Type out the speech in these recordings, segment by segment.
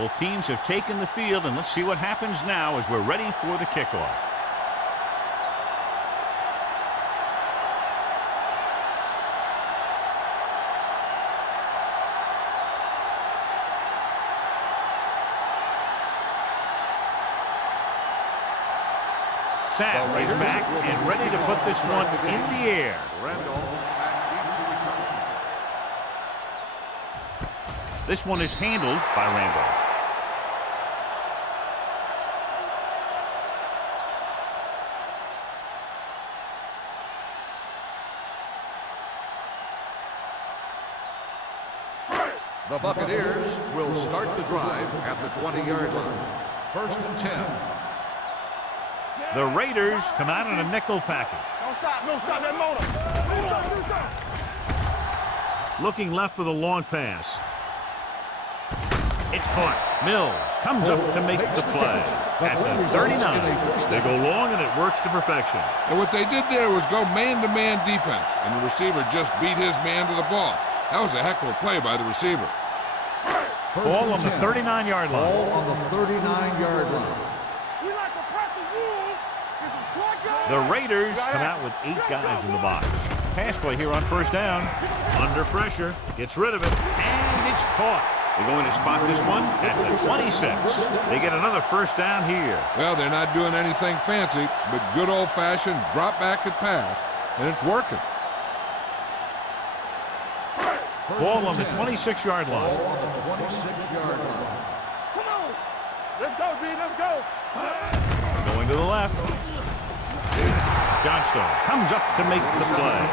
Both teams have taken the field, and let's see what happens now as we're ready for the kickoff. Sam is back and ready to put this one in the air. This one is handled by Randolph. The Buccaneers will start the drive at the 20-yard line. 1st and 10. The Raiders come out in a nickel package. Don't stop that motor. Looking left for the long pass. It's caught. Mills comes up to make the play. At the 39, they go long and it works to perfection. And what they did there was go man-to-man defense, and the receiver just beat his man to the ball. That was a heck of a play by the receiver. Ball on the 39-yard line. Ball on the 39-yard line. The Raiders come out with 8 guys in the box. Pass play here on 1st down. Under pressure. Gets rid of it. And it's caught. They're going to spot this one at the 26. They get another 1st down here. Well, they're not doing anything fancy, but good old-fashioned drop back and pass, and it's working. Ball on the 26-yard line. Ball on the 26-yard line. Come on. Let's go, D. Let's go. Going to the left. Johnstone comes up to make the play.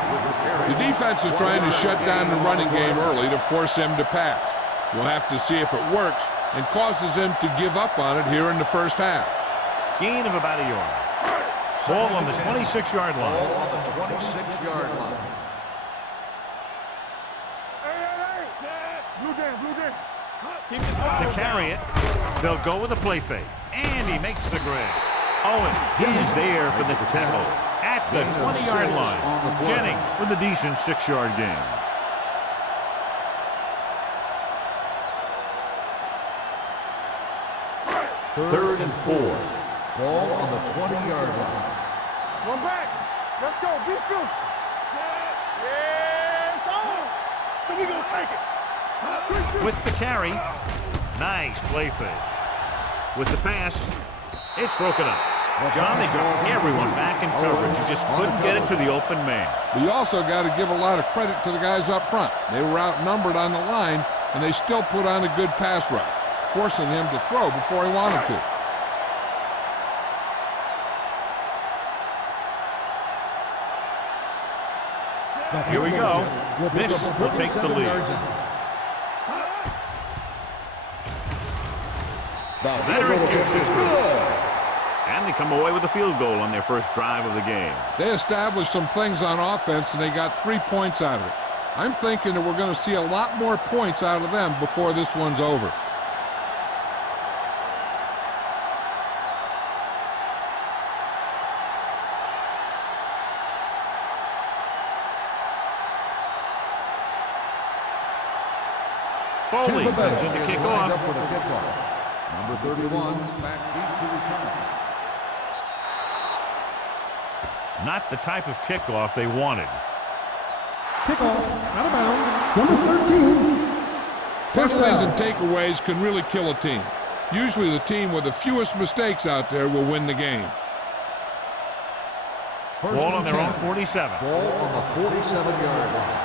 The defense is trying to shut down the running game early to force him to pass. We'll have to see if it works and causes him to give up on it here in the 1st half. Gain of about a yard. Ball on the 26-yard line. Ball on the 26-yard line. To carry it, they'll go with a play fake. And he makes the grab. Owens is there for the tackle at the 20-yard line. Jennings with a decent 6-yard gain. Third and 4. Ball on the 20-yard line. One back. Let's go. Be fierce. Yeah, it's on. So we gonna take it. With the carry, nice play fake. With the pass, it's broken up. John, they dropped everyone back in coverage. You just couldn't get it to the open man. But you also got to give a lot of credit to the guys up front. They were outnumbered on the line, and they still put on a good pass rush, forcing him to throw before he wanted to. Here we go. This will take the lead. The veteran kicks is good. And they come away with a field goal on their first drive of the game. They established some things on offense, and they got 3 points out of it. I'm thinking that we're going to see a lot more points out of them before this one's over. Foley comes in to kick off. Number 31, back deep to return. Not the type of kickoff they wanted. Kickoff, out of bounds, number 13. Penalties and takeaways can really kill a team. Usually the team with the fewest mistakes out there will win the game. Ball on their own 47. Ball on the 47-yard line.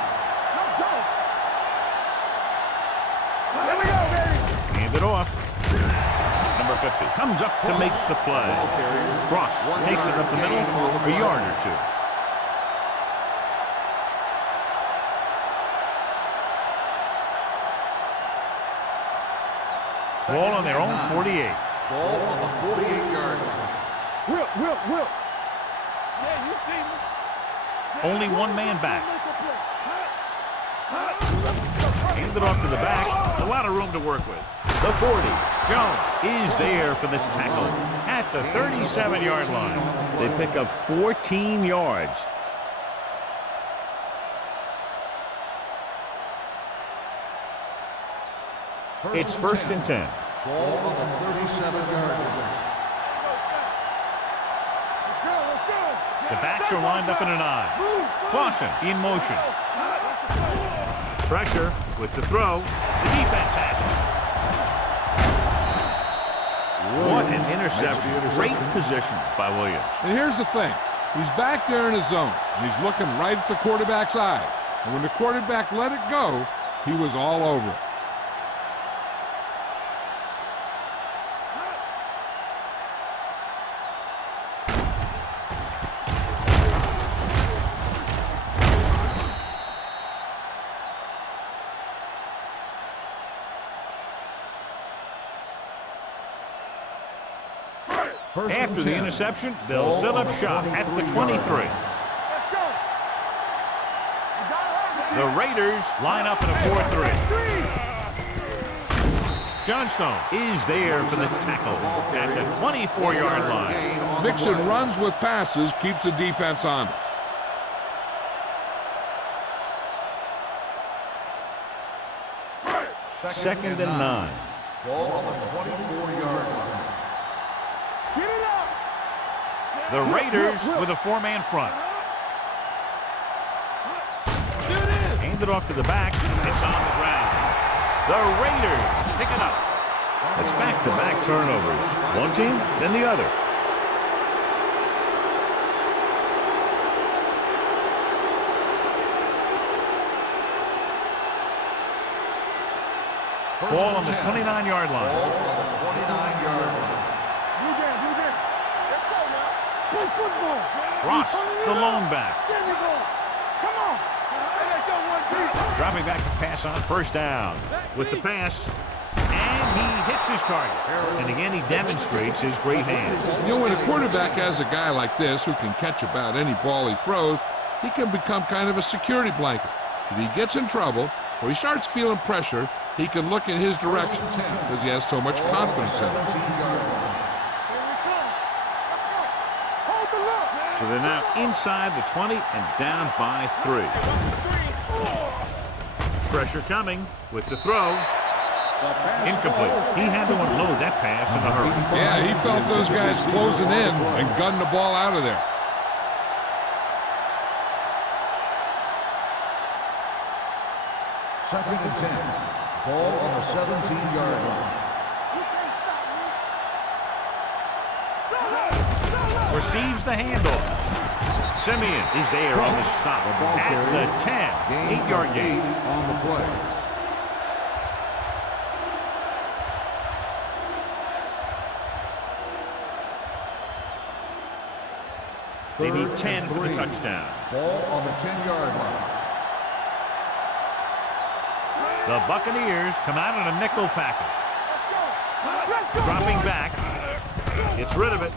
Hand it off. Number 50 comes up to make the play. Ross takes it up the middle for a yard or 2. Ball on their own 48. Ball on the 48-yard line. Whip. Yeah, you see me. Only one man back. Hand it off to the back. A lot of room to work with. The 40. Jones is there for the tackle at the 37-yard line. They pick up 14 yards. It's 1st and 10. Ball on the 37-yard line. The backs are lined up in an I. Clausen in motion. Pressure with the throw. The defense has it. What an interception. Great position by Williams. And here's the thing. He's back there in his zone. And he's looking right at the quarterback's eyes. And when the quarterback let it go, he was all over it. After the interception, they'll set up shop at the 23. The Raiders line up in a 4-3. Johnstone is there for the tackle at the 24-yard line. Mixon runs with passes, keeps the defense honest. Second and 9. Ball on the 24-yard line. The Raiders with a 4-man front. Hand it off to the back. It's on the ground. The Raiders pick it up. It's back-to-back turnovers. One team, then the other. Ball on the 29-yard line. Ball on the 29-yard line. Play football. Ross, the lone back. There we go. Come on. Hey, let's go one deep. Dropping back to pass on first down. With the pass. And he hits his target. And again, he demonstrates his great hands. You know, when a quarterback has a guy like this who can catch about any ball he throws, he can become kind of a security blanket. If he gets in trouble or he starts feeling pressure, he can look in his direction because he has so much confidence in it. So they're now inside the 20 and down by 3. Pressure coming with the throw. Incomplete. He had to unload that pass in a hurry. Yeah, he felt those guys closing in and gunned the ball out of there. Second and 10. Ball on the 17-yard line. Receives the handoff. Simeon is there on the stop at the 10. 8-yard gain. On the play. They need 10 for the touchdown. Ball on the 10-yard line. The Buccaneers come out in a nickel package. Dropping back. Gets rid of it.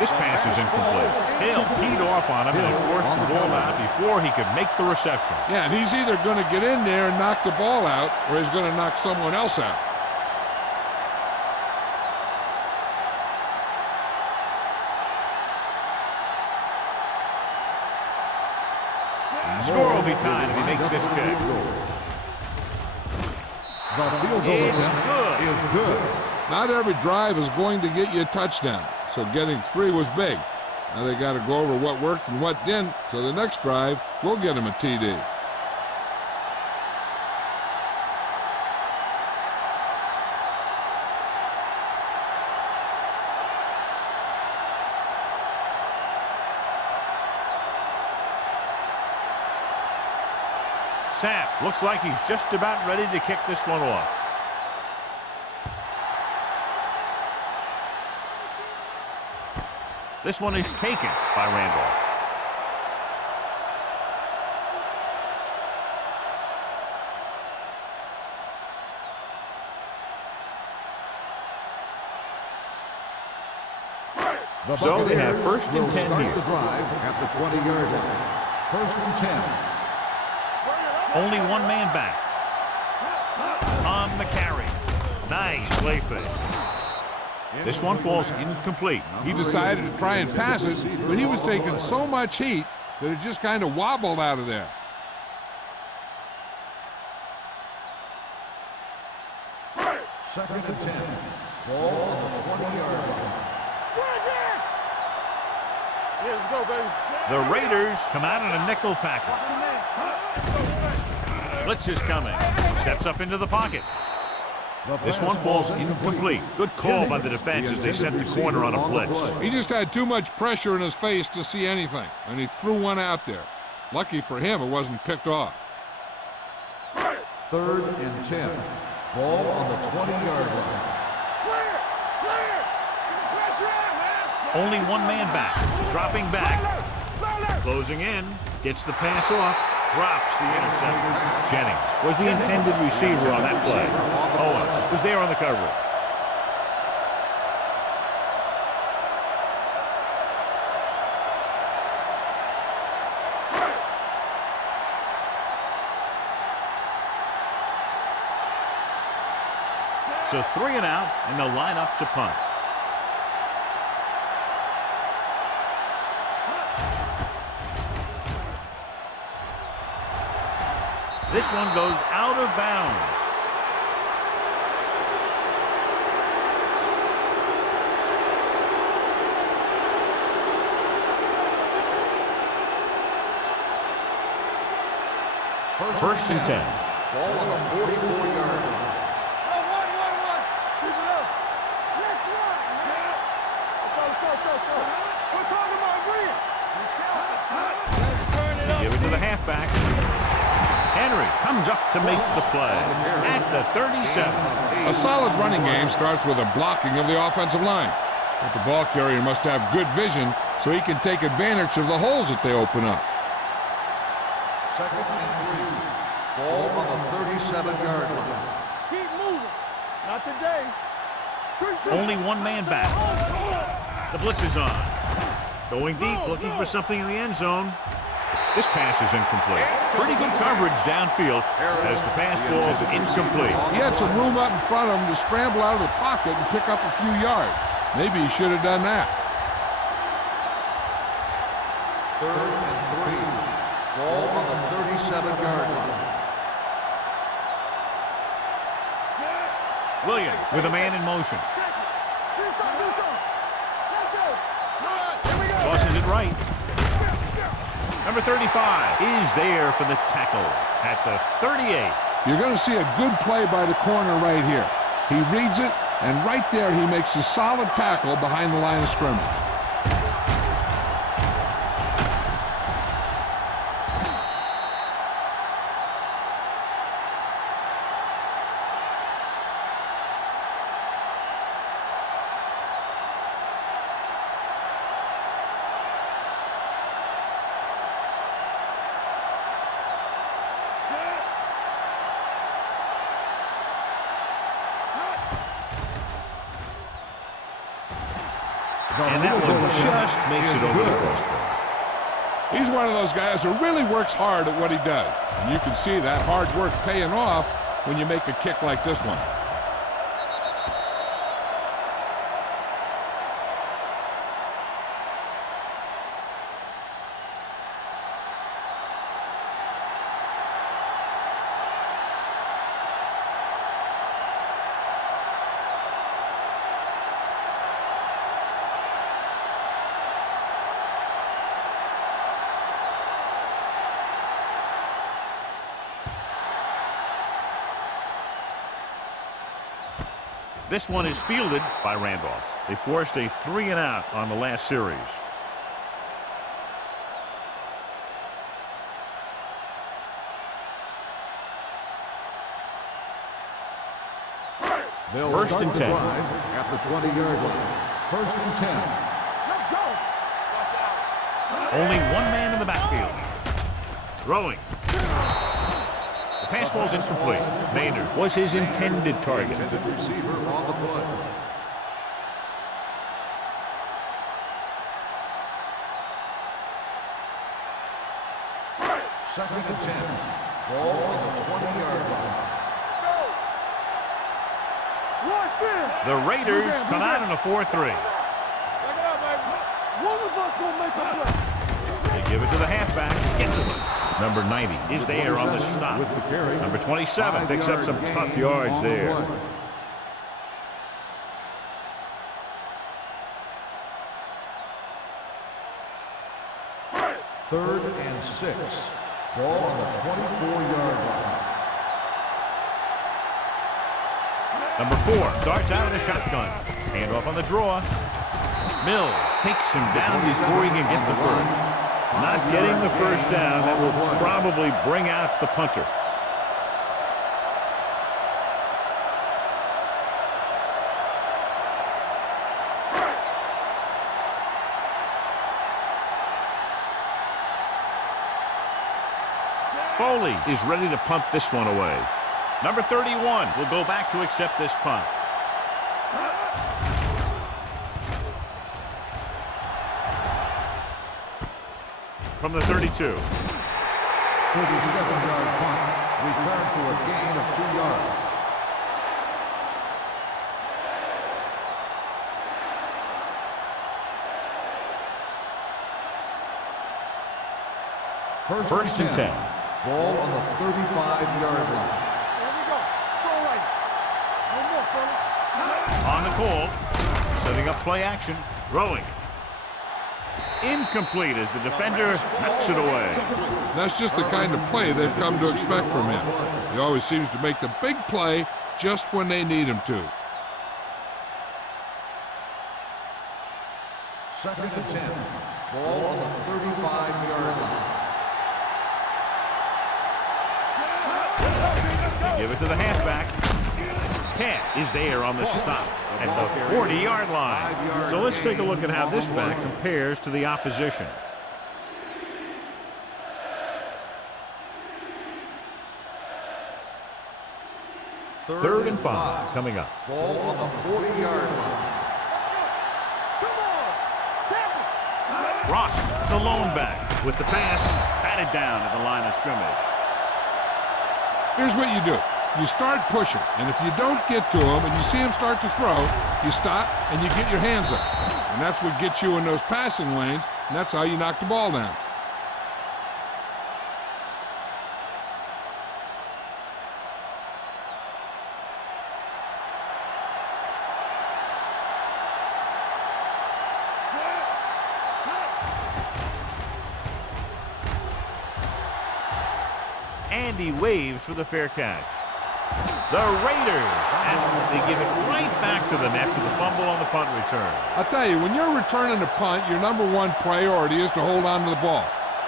This pass is incomplete. Hale teed off on him and forced the ball out before he could make the reception. Yeah, and he's either going to get in there and knock the ball out, or he's going to knock someone else out. The score will be tied if he makes this kick. The field goal attempt is good. Not every drive is going to get you a touchdown, so getting 3 was big. Now they got to go over what worked and what didn't, so the next drive will get him a TD. Sapp looks like he's just about ready to kick this one off. This one is taken by Randolph. So they have first and 10 here. The drive at the 20-yard line. First and 10. Only one man back. On the carry. Nice play fake. This one falls incomplete. He decided to try and pass it, but he was taking so much heat that it just kind of wobbled out of there. Ball on the 20-yard line. Yeah, let's go, baby. The Raiders come out in a nickel package. Blitz is coming. Steps up into the pocket. This one falls incomplete. Good call by the defense as they sent the corner on a blitz. He just had too much pressure in his face to see anything, and he threw one out there. Lucky for him, it wasn't picked off. 3rd and 10. Ball on the 20-yard line. Only one man back. Dropping back. Closing in. Gets the pass off. Drops the interception. Jennings was the intended receiver on that play. Owens was there on the coverage. So 3 and out, and they'll line up to punt. This one goes out of bounds. First and 10. Ball on the 44-yard line. Give it to the halfback. Henry comes up to make the play at the 37. A solid running game starts with a blocking of the offensive line. But the ball carrier must have good vision so he can take advantage of the holes that they open up. 2nd and 3. Ball on the 37-yard line. Keep moving. Not today. Only one man back. The blitz is on. Going deep, looking for something in the end zone. This pass is incomplete. Pretty good coverage downfield as the pass falls incomplete. He had some room up in front of him to scramble out of the pocket and pick up a few yards. Maybe he should have done that. 3rd and 3. Ball on the 37-yard line. Williams with a man in motion. Tosses it right. Number 35 is there for the tackle at the 38. You're going to see a good play by the corner right here. He reads it, and right there he makes a solid tackle behind the line of scrimmage. And that one just makes it over the crossbar. He's one of those guys who really works hard at what he does. And you can see that hard work paying off when you make a kick like this one. This one is fielded by Randolph. They forced a 3 and out on the last series. They'll First start and the 10. drive at the 20-yard line. 1st and 10. Only one man in the backfield. Throwing. The pass falls incomplete. Maynard was his intended target. Intended receiver on the play. Second and 10. Ball on the 20-yard line. The Raiders come out in a 4-3. They give it to the halfback. Gets it. Number 90 is there on the stop. Number 27 picks up some tough yards there. 3rd and 6. Ball on the 24-yard line. Number 4 starts out in the shotgun. Handoff on the draw. Mills takes him down before he can get the first. Not getting the first down, that will probably bring out the punter. Foley is ready to punt this one away. Number 31 will go back to accept this punt. From the 32. 37-yard punt. Return for a gain of 2 yards. First and 10. Ball on the 35-yard line. Here we go. Throw right. No more, fella. On the call. Setting up play action. Throwing. Incomplete as the defender knocks it away. That's just the kind of play they've come to expect from him. He always seems to make the big play just when they need him to. 2nd and 10. Ball on the 35-yard line. They give it to the halfback. Cat is there on the stop at the 40-yard line. So let's take a look at how this back compares to the opposition. Third and 5 coming up. Ball on the 40-yard line. Come on. Tackle. Ross, the lone back, with the pass batted down at the line of scrimmage. Here's what you do. You start pushing, and if you don't get to him and you see him start to throw, you stop and you get your hands up. And that's what gets you in those passing lanes, and that's how you knock the ball down. And he waves for the fair catch. The Raiders, and they give it right back to them after the fumble on the punt return. I'll tell you, when you're returning a punt, your #1 priority is to hold on to the ball.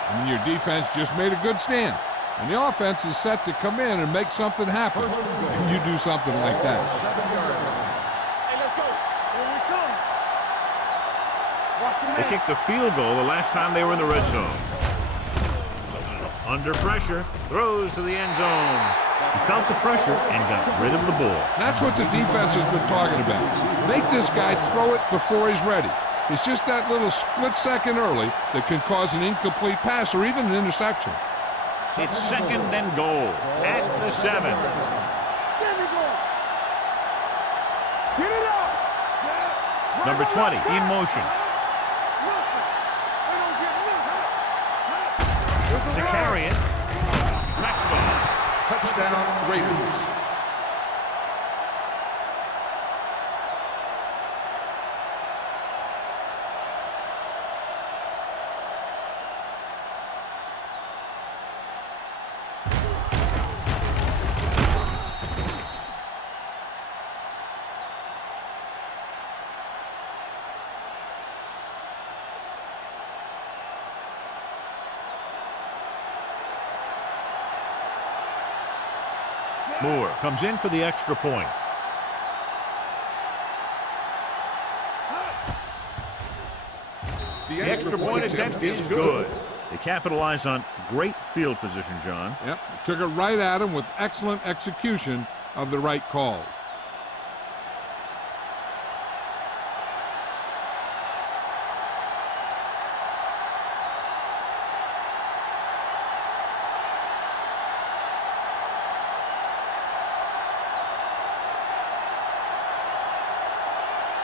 I mean, your defense just made a good stand. And the offense is set to come in and make something happen. And you do something like that. 7-yard line. Hey, let's go. Here we come. Watch him, They man. kicked the field goal the last time they were in the red zone. Under pressure, throws to the end zone. He felt the pressure and got rid of the ball. That's what the defense has been talking about. Make this guy throw it before he's ready. It's just that little split second early that can cause an incomplete pass or even an interception. It's 2nd and goal at the 7. There we go. Get it up. Number 20 in motion. To carry it. Maxwell. Touchdown, Raiders. Moore comes in for the extra point. The extra point attempt is good. They capitalize on great field position, John. Yep, took it right at him with excellent execution of the right call.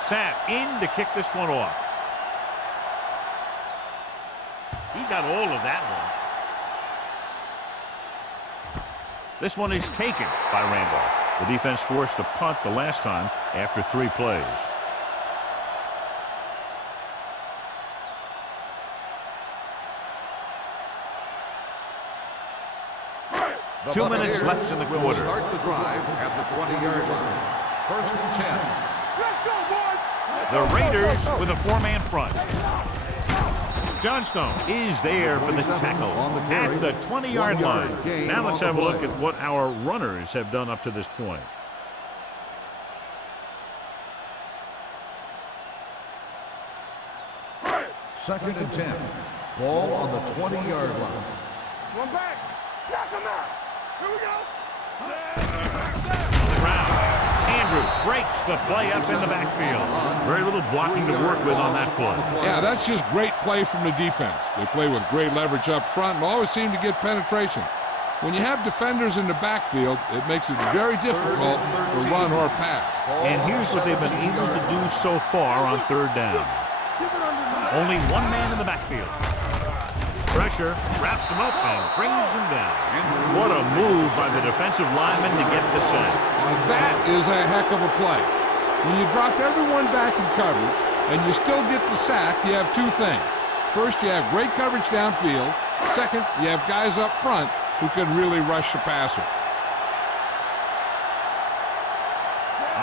Sapp in to kick this one off. He got all of that one. This one is taken by Randolph. The defense forced to punt the last time after 3 plays. The 2 minutes Buccaneers left in the will quarter. start the drive at the 20-yard line. First and 10. Let's go, boys. The Raiders with a 4-man front. Johnstone is there for the tackle at the 20-yard line. Now let's have a look at what our runners have done up to this point. Second and 10. Ball on the 20-yard line. One back. Knock him out. Here we go. On the ground. Andrews breaks the play up in the backfield. Very little blocking to work with on that play. Yeah, that's just great play from the defense. They play with great leverage up front and always seem to get penetration. When you have defenders in the backfield, it makes it very difficult to run or pass. And here's what they've been able to do so far on third down. Only one man in the backfield. Pressure, wraps him up and brings him down. What a move by the defensive lineman to get the sack. Now that is a heck of a play. When you drop everyone back in coverage and you still get the sack, you have two things. First, you have great coverage downfield. Second, you have guys up front who can really rush the passer.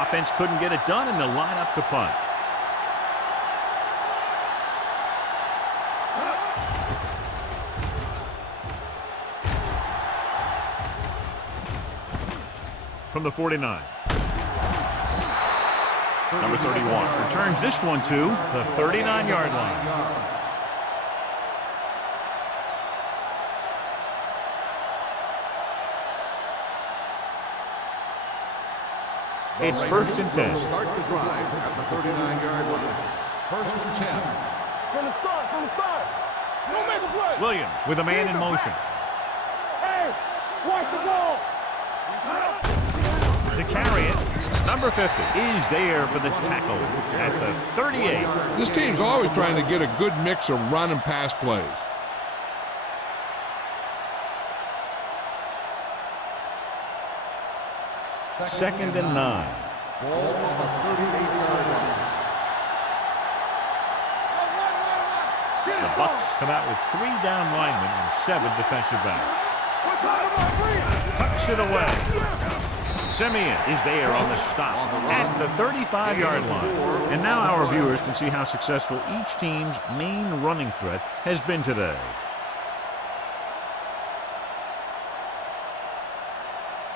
Offense couldn't get it done in the lineup to punt. From the 49. Number 31 returns this one to the 39-yard line. It's first and 10. Start the drive at the 39-yard line. First and 10. From the start. Don't make a play. Williams with a man in motion. Hey, watch the ball. To carry it, number 50 is there for the tackle at the 38. This team's always trying to get a good mix of run and pass plays. Second and 9. Ball on the 38-yard line. The Bucs come out with 3 down linemen and 7 defensive backs. Tucks it away. Simeon is there on the stop at the 35-yard line. And now our viewers can see how successful each team's main running threat has been today.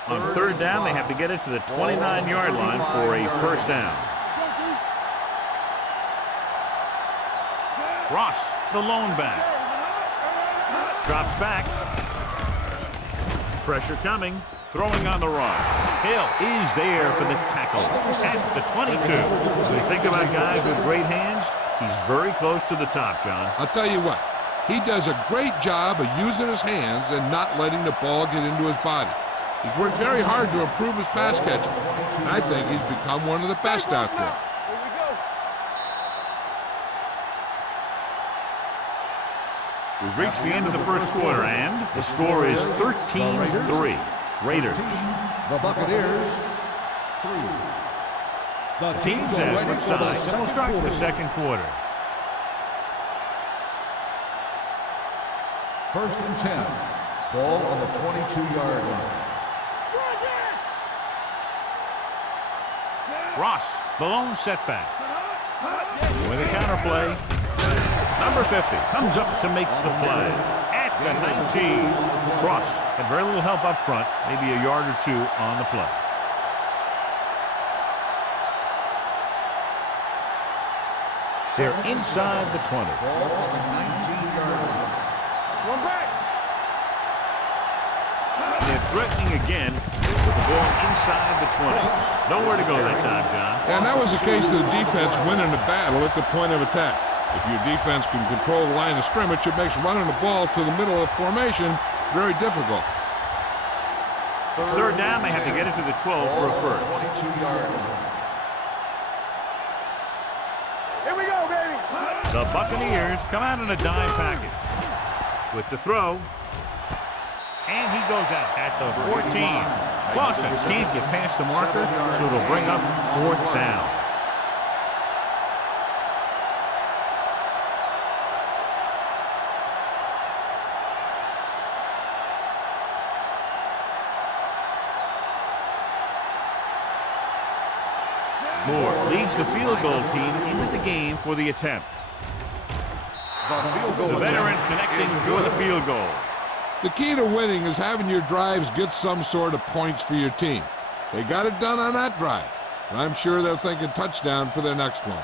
On third down, they have to get it to the 29-yard line for a first down. Ross, the lone back. Drops back. Pressure coming. Throwing on the run. Hill is there for the tackle at the 22. When you think about guys with great hands, he's very close to the top, John. I'll tell you what, he does a great job of using his hands and not letting the ball get into his body. He's worked very hard to improve his pass catching, and I think he's become one of the best out there. We've reached the end of the first quarter, and the score is 13-3. Raiders. The Buccaneers, 3. The teams as switch sides, and we'll start the second quarter. First and 10. Ball on the 22-yard line. Ross, the lone setback. With a counterplay. Number 50 comes up to make the play at the 19. Ross had very little help up front, maybe a yard or two on the play. They're inside the 20. Ball on the 19-yard line. One back. They're threatening again with the ball inside the 20. Nowhere to go that time, John. And that was the case of the defense winning the battle at the point of attack. If your defense can control the line of scrimmage, it makes running the ball to the middle of formation very difficult. It's third down. They have to get it to the 12 for a first. 22-yard line. Here we go, baby. The Buccaneers come out in a dime package. With the throw. And he goes out at the 14. Clausen can't get past the marker, so it'll bring up fourth down. Moore leads the field goal team into the game for the attempt. The veteran connecting for the field goal. The key to winning is having your drives get some sort of points for your team. They got it done on that drive, and I'm sure they're thinking touchdown for their next one.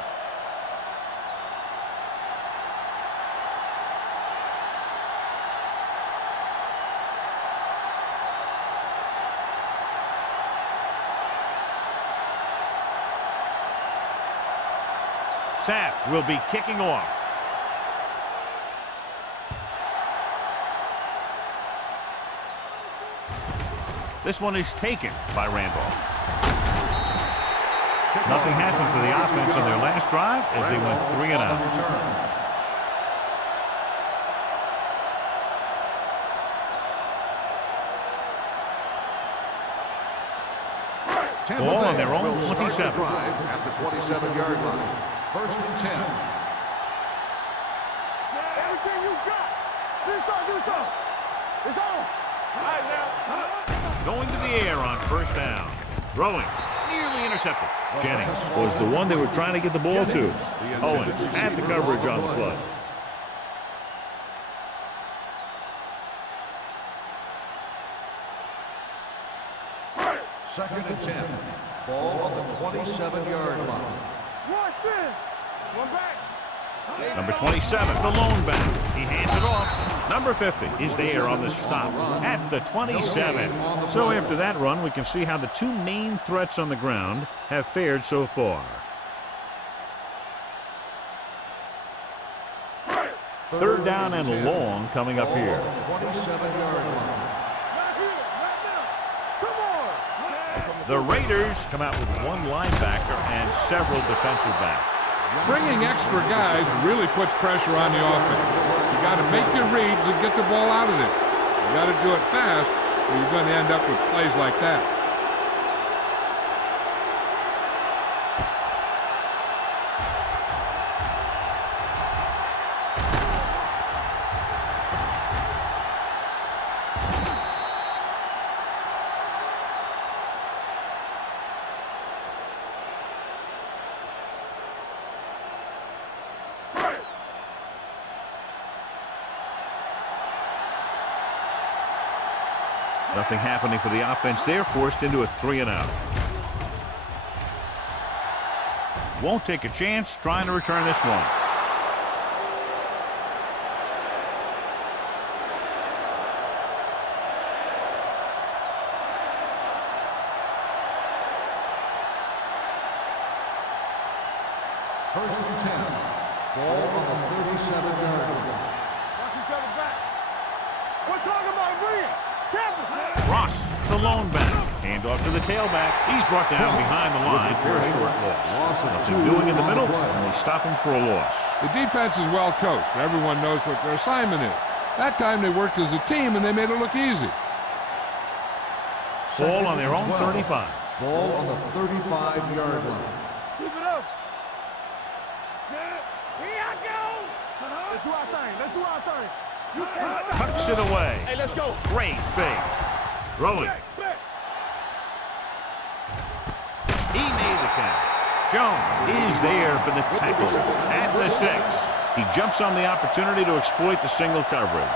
Sapp will be kicking off. This one is taken by Randolph. Nothing happened for the offense on their last drive as they went 3 and out. Ball on their own 27. At the 27-yard line. 1st and 10. Everything you got. Do so. It's on. All right, now. Going to the air on 1st down. Throwing. Nearly intercepted. Jennings was the one they were trying to get the ball to. Owens had the coverage on the play. Second and 10. Ball on the 27-yard line. Watch this. One back. Number 27, the lone back. He hands it off. Number 50 is there on the stop at the 27. So after that run, we can see how the two main threats on the ground have fared so far. 3rd down and long coming up here. 27-yard line. Not here. Not now. Come on. The Raiders come out with one linebacker and several defensive backs. Bringing extra guys really puts pressure on the offense. You got to make your reads and get the ball out of there. You got to do it fast, or you're going to end up with plays like that. Nothing happening for the offense there, forced into a 3 and out. Won't take a chance trying to return this one. First and 10. Ball on the 37-yard line. Watch each other back. We're talking about bringing. Ross, the lone back. Hand off to the tailback. He's brought down behind the line for a short loss. Nothing doing in the middle, and they stop him for a loss. The defense is well coached. Everyone knows what their assignment is. That time they worked as a team, and they made it look easy. Ball on their own 35. Ball on the 35-yard line. Keep it up. Here I go. Let's do our thing. Let's do our thing. You can't stop. Tucks it away. Hey, let's go. Great fake. Throwing. Back. He made the catch. Jones is there for the tackle at the 6. He jumps on the opportunity to exploit the single coverage.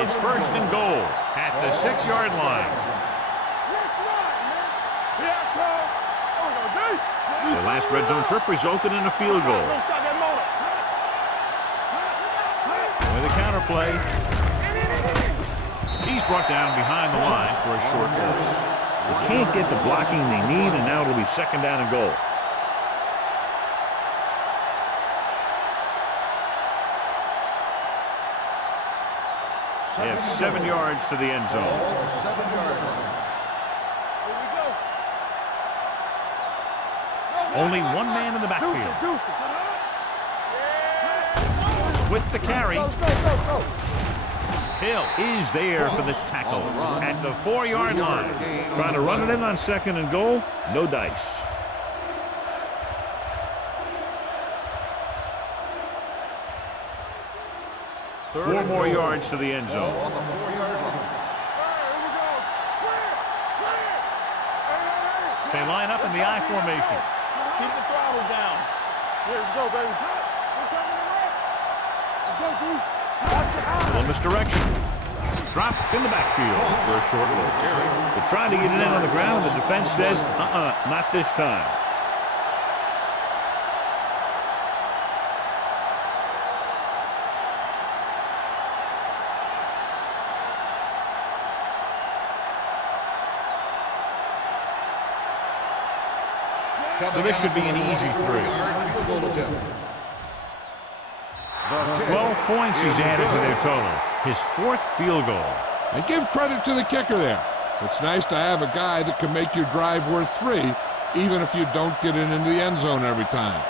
It's 1st and goal at the 6-yard line. Here I come. Oh, no, The last red zone trip resulted in a field goal. don't stop that motor. With a counterplay. He's brought down behind the line for a short loss. They can't get the blocking they need, and now it'll be 2nd down and goal. They have 7 yards to the end zone. Ball on the 7-yard line. Here we go. Only one man in the backfield. With the carry. Go. Hill is there for the tackle at the 4-yard line. Trying to run it in on 2nd and goal. No dice. Four more yards to the end zone. On the 4-yard line. They line up in the I formation. Keep the throttle down. Here, let's go, baby. We're coming to right. Let's go, dude. Watch your eyes. Little misdirection. Dropped in the backfield for a short loss. They're trying to get it in on the ground, and the defense says, not this time. So this should be an easy 3. 12 points he's added to their total. His 4th field goal. And give credit to the kicker there. It's nice to have a guy that can make your drive worth 3, even if you don't get it into the end zone every time.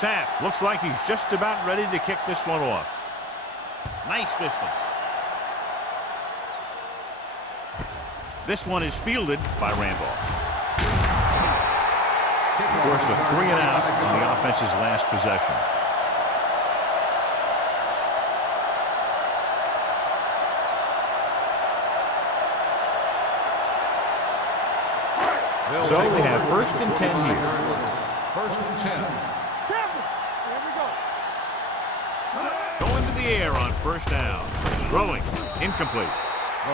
Sapp looks like he's just about ready to kick this one off. Nice distance. This one is fielded by Randolph. Forced a 3 and out on the offense's last possession. So they have 1st and 10 here. 1st and 10. Going to the air on 1st down. Throwing. Incomplete.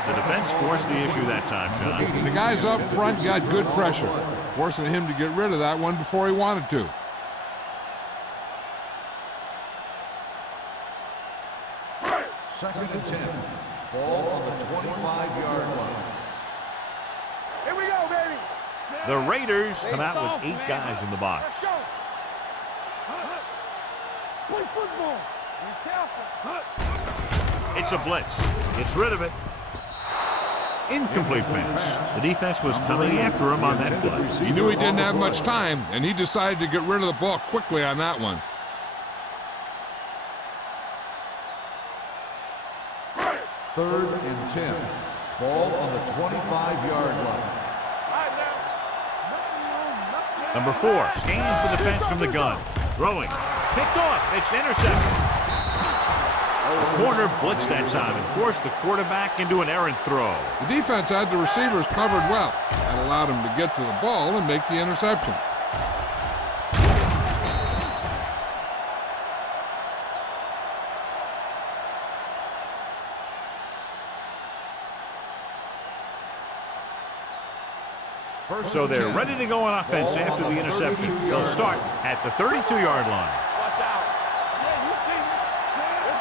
The defense forced the issue that time, John. The guys up front got good pressure, forcing him to get rid of that one before he wanted to. Second and 10. Ball on the 25-yard line. Here we go, baby. The Raiders come out with 8 guys in the box. Play football. Be careful. It's a blitz. Gets rid of it. Incomplete pass. The defense was coming after him on that play. He knew he didn't have much time, and he decided to get rid of the ball quickly on that one. Third and 10. Ball on the 25-yard line. Number 4 scans the defense from the gun. Throwing. Picked off. It's intercepted. The corner blitzed that time and forced the quarterback into an errant throw. The defense had the receivers covered well. That allowed him to get to the ball and make the interception. So they're ready to go on offense after the interception. They'll start at the 32-yard line. Watch out. Yeah, you see.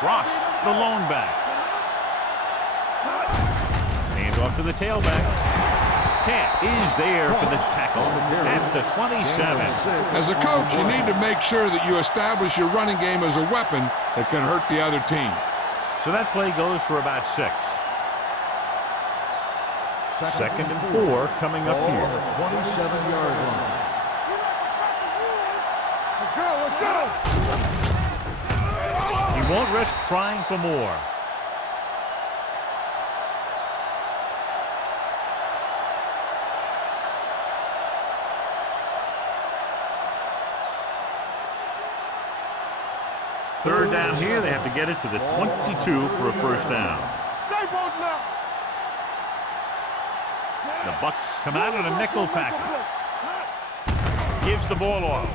Ross, the lone back. Hand off to the tailback. Cat is there for the tackle at the 27. As a coach, you need to make sure that you establish your running game as a weapon that can hurt the other team. So that play goes for about 6. Second and 4 coming up here. On the 27-yard line. Let's go. He won't risk trying for more. Third down here, they have to get it to the 22 for a first down. Stay both now. The Bucs come out in a nickel package. Gives the ball off.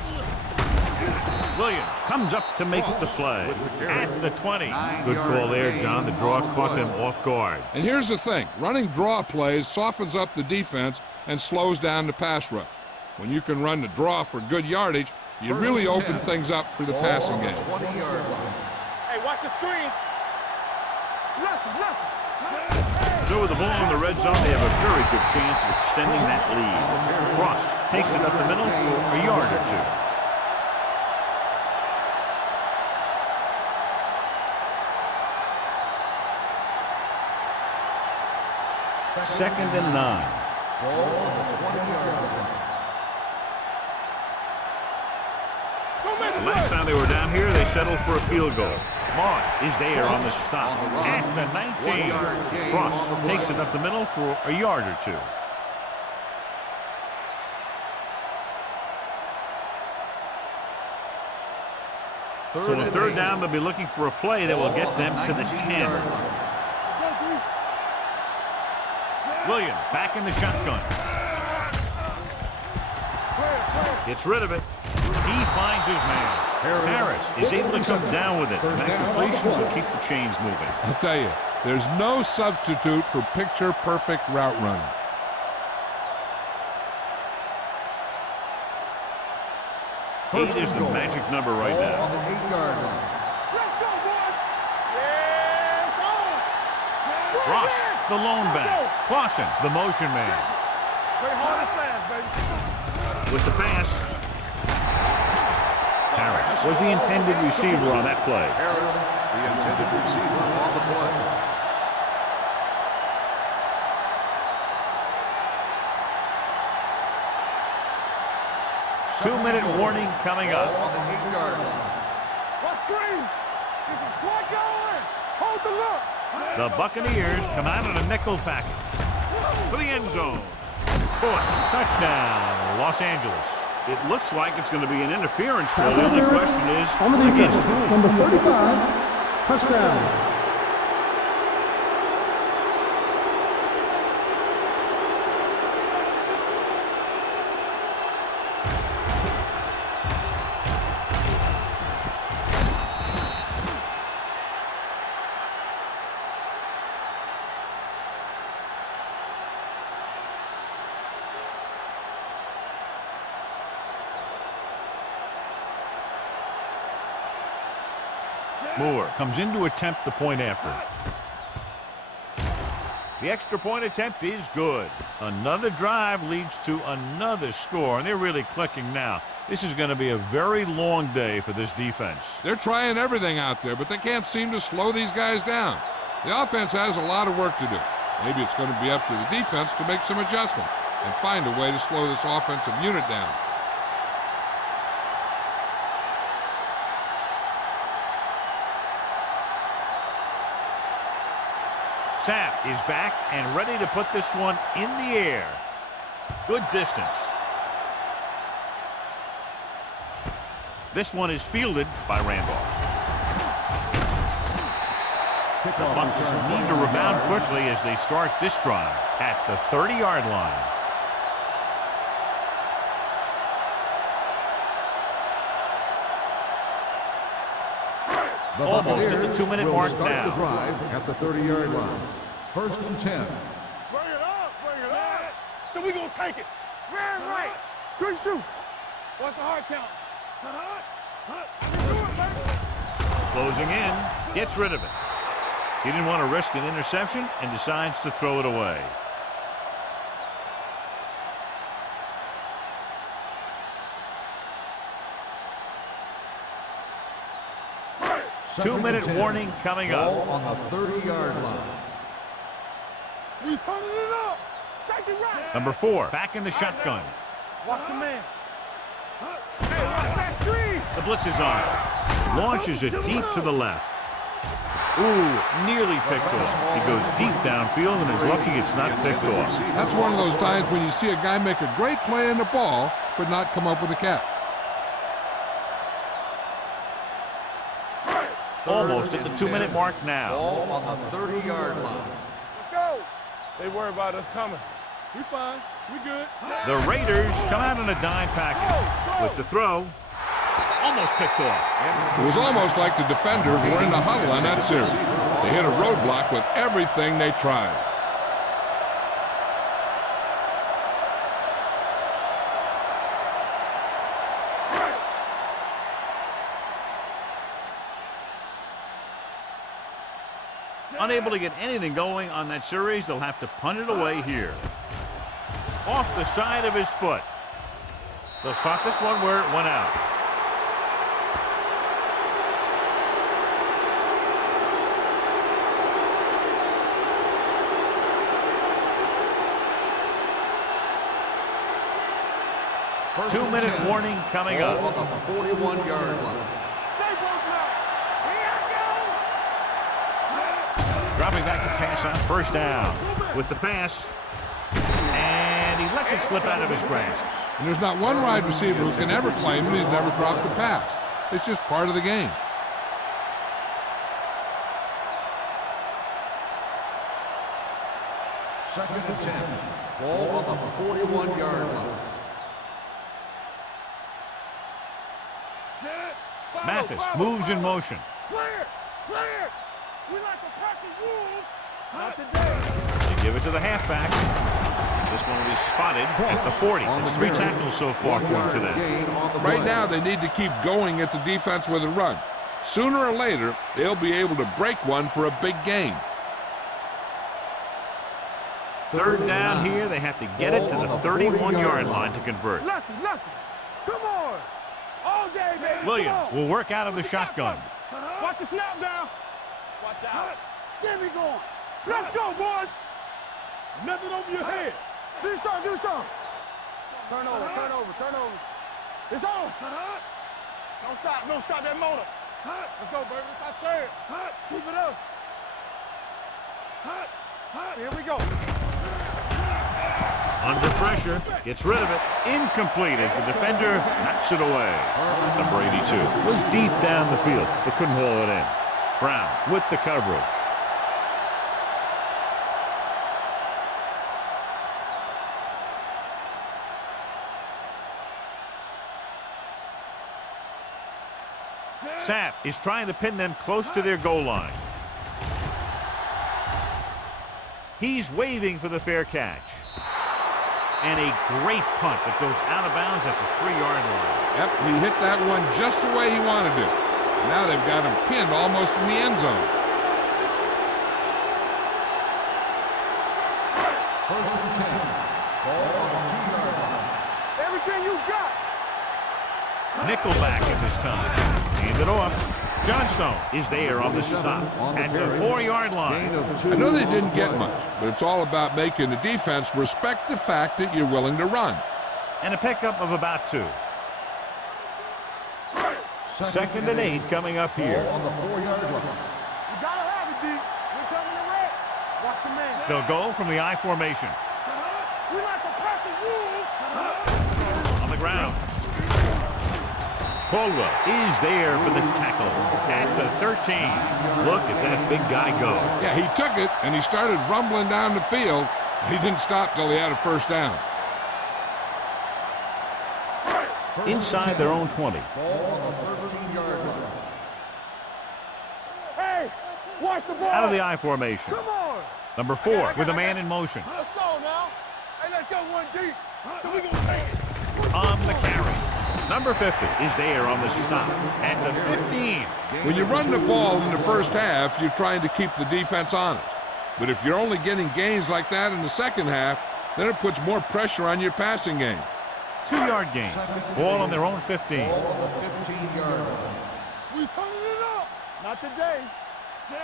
Williams comes up to make the play at the 20. Good call there, John. The draw caught them off guard. And here's the thing. Running draw plays softens up the defense and slows down the pass rush. When you can run the draw for good yardage, you really open things up for the passing game. 20-yard line. Hey, watch the screen. Left. So with the ball in the red zone, they have a very good chance of extending that lead. Ross takes it up the middle for a yard or 2. Second and 9. Ball on the 20-yard line. The last time they were down here, they settled for a field goal. Moss is there on the stop at the 19. Ross takes it up the middle for a yard or 2. So on third down, they'll be looking for a play that will get them to the 10. Williams back in the shotgun. Gets rid of it. He finds his man. Harris is able to come down with it. And that completion will keep the chains moving. I'll tell you, there's no substitute for picture-perfect route running. Eight is the magic number right now. On the 8-yard line. Ross, the lone back. Clausen, the motion man. Play hard and fast, baby. With the pass. Harris was the intended receiver on that play. Harris, the intended receiver on the play. 2-minute warning coming up. On the 8-yard line. What screen? Get some slack going. Hold the look. The Buccaneers come out in a nickel package. For the end zone. Caught. Touchdown, Los Angeles. It looks like it's going to be an interference call. The only question is, on the defense, against whom? number 35, touchdown. Moore comes in to attempt the point after. The extra point attempt is good. Another drive leads to another score, and they're really clicking now. This is going to be a very long day for this defense. They're trying everything out there, but they can't seem to slow these guys down. The offense has a lot of work to do. Maybe it's going to be up to the defense to make some adjustment and find a way to slow this offensive unit down. Sapp is back and ready to put this one in the air. Good distance. This one is fielded by Randolph. The Bucs need to rebound quickly as they start this drive at the 30-yard line. Almost at the 2-minute mark now. The drive at the 30-yard line. 1st and 10. Bring it up, bring it up. So we gonna take it. Right. Good shoot. What's the hard count? Closing in, gets rid of it. He didn't want to risk an interception and decides to throw it away. Two-minute warning coming up. On the 30-yard line. We turning it up. Take it right. Number 4, back in the shotgun. Watch the man. Hey, watch that screen. The blitz is on. Launches it deep to the left. Ooh, nearly picked off. He goes deep downfield and is lucky it's not picked off. That's one of those times when you see a guy make a great play in the ball, but not come up with a catch. Almost at the 2-minute mark now. Ball on the 30-yard line. Let's go. They worry about us coming. We fine. We good. The Raiders come out in a dime package. With the throw, almost picked off. It was almost like the defenders were in the huddle on that series. They hit a roadblock with everything they tried. Unable to get anything going on that series, they'll have to punt it away here. Off the side of his foot. They'll spot this one where it went out. Two-minute warning coming up. On the 41-yard line. Dropping back to pass on 1st down. With the pass. And he lets it slip out of his grasp. And there's not one wide receiver who can ever claim that he's never dropped a pass. It's just part of the game. Second and 10. Ball on the 41-yard line. Mathis moves in motion. Clear! Clear! We like to practice rules. Not today. They give it to the halfback. This one will be spotted at the 40. It's 3 tackles so far for him today. Right now, they need to keep going at the defense with a run. Sooner or later, they'll be able to break one for a big gain. Third down here. They have to get it to the 31-yard line to convert. Lucky, lucky. Come on. All day, baby. Williams will work out of the shotgun. Watch the snap down. Watch out. Get me going. Let's go, boys. Nothing over your head. Do something, do something. Turn over, turn over, turn over. It's on. Don't stop that motor. Let's go, baby. It's our chance. Keep it up. Here we go. Under pressure, gets rid of it. Incomplete as the defender knocks it away. Number 82 was deep down the field, but couldn't haul it in. Brown with the coverage. Sapp is trying to pin them close to their goal line. He's waving for the fair catch. And a great punt that goes out of bounds at the 3-yard line. Yep, he hit that one just the way he wanted to. Now they've got him pinned almost in the end zone. First and 10. Ball on the 2-yard line. Everything you got. Nickelback at this time. Hand it off. Johnstone is there on the stop at the 4-yard line. I know they didn't get much, but it's all about making the defense respect the fact that you're willing to run. And a pickup of about 2. Second and 8 coming up here. On the 4-yard line. You gotta have it, D. We're coming to red. Watch your man. They'll go from the I formation. We like to practice rules. On the ground. Caldwell is there for the tackle at the 13. Look at that big guy go. Yeah, he took it, and he started rumbling down the field. He didn't stop till he had a first down. Inside their own 20. Ball on the 13-yard line. Hey, watch the ball. Out of the I formation. Come on. Number 4 with a man in motion. Let's go now. Hey, let's go one deep. So we gonna take it. On the carry. Number 50 is there on the stop at the 15. When you run the ball in the first half, you're trying to keep the defense honest. But if you're only getting gains like that in the second half, then it puts more pressure on your passing game. 2-yard gain. Ball on their own 15. Ball on the 15-yard line. We turning it up. Not today.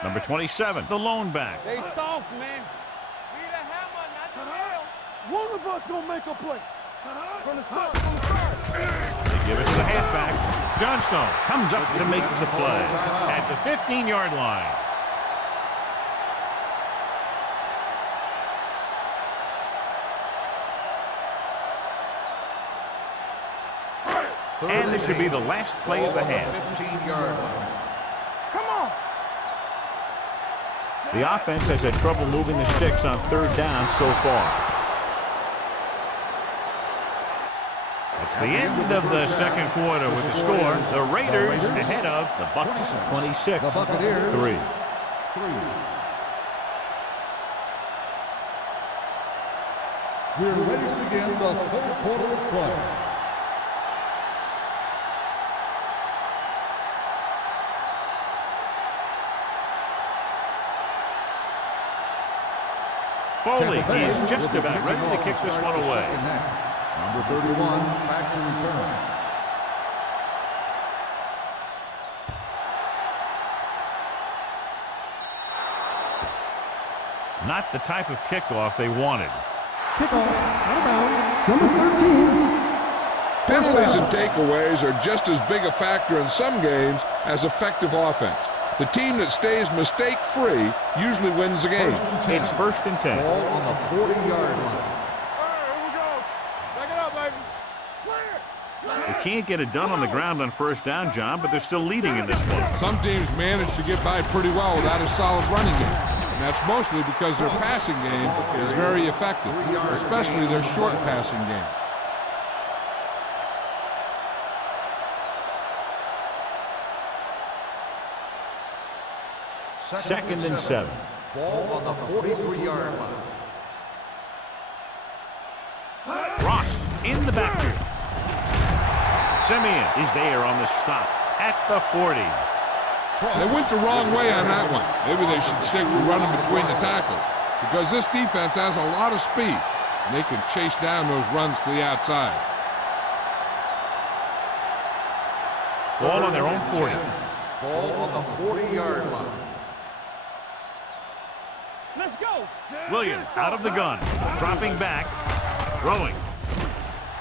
Number 27, the lone back. They soft, man. Be the hammer, not the nail. One of us gonna make a play. From the start, from the start. They give it to the halfback. Johnstone comes up to make the play at the 15-yard line. And this should be the last play of the half. 15-yard line. Come on. The offense has had trouble moving the sticks on third down so far. It's the end of the second quarter with the score. The Raiders ahead of the Bucks 26. The Buccaneers 3. 3. We're ready to begin the third quarter of play. Foley is just about ready to kick this one away. Number 31 back to return. Not the type of kickoff they wanted. Kickoff, out of bounds, number 13. Penalties and takeaways are just as big a factor in some games as effective offense. The team that stays mistake-free usually wins the game. It's 1st and 10. Ball on the 40-yard line. All right, here we go. Back it up, baby. Clear. They can't get it done on the ground on first down, John, but they're still leading in this one. Some teams manage to get by pretty well without a solid running game. And that's mostly because their passing game is very effective, especially their short passing game. Second and 7. Ball on the 43-yard line. Ross in the backfield. Simeon is there on the stop at the 40. They went the wrong way on that one. Maybe they should stick to running between the tackles, because this defense has a lot of speed, and they can chase down those runs to the outside. Ball on their own 40. Ball on the 40-yard line. Let's go. Williams out of the gun, dropping back, throwing.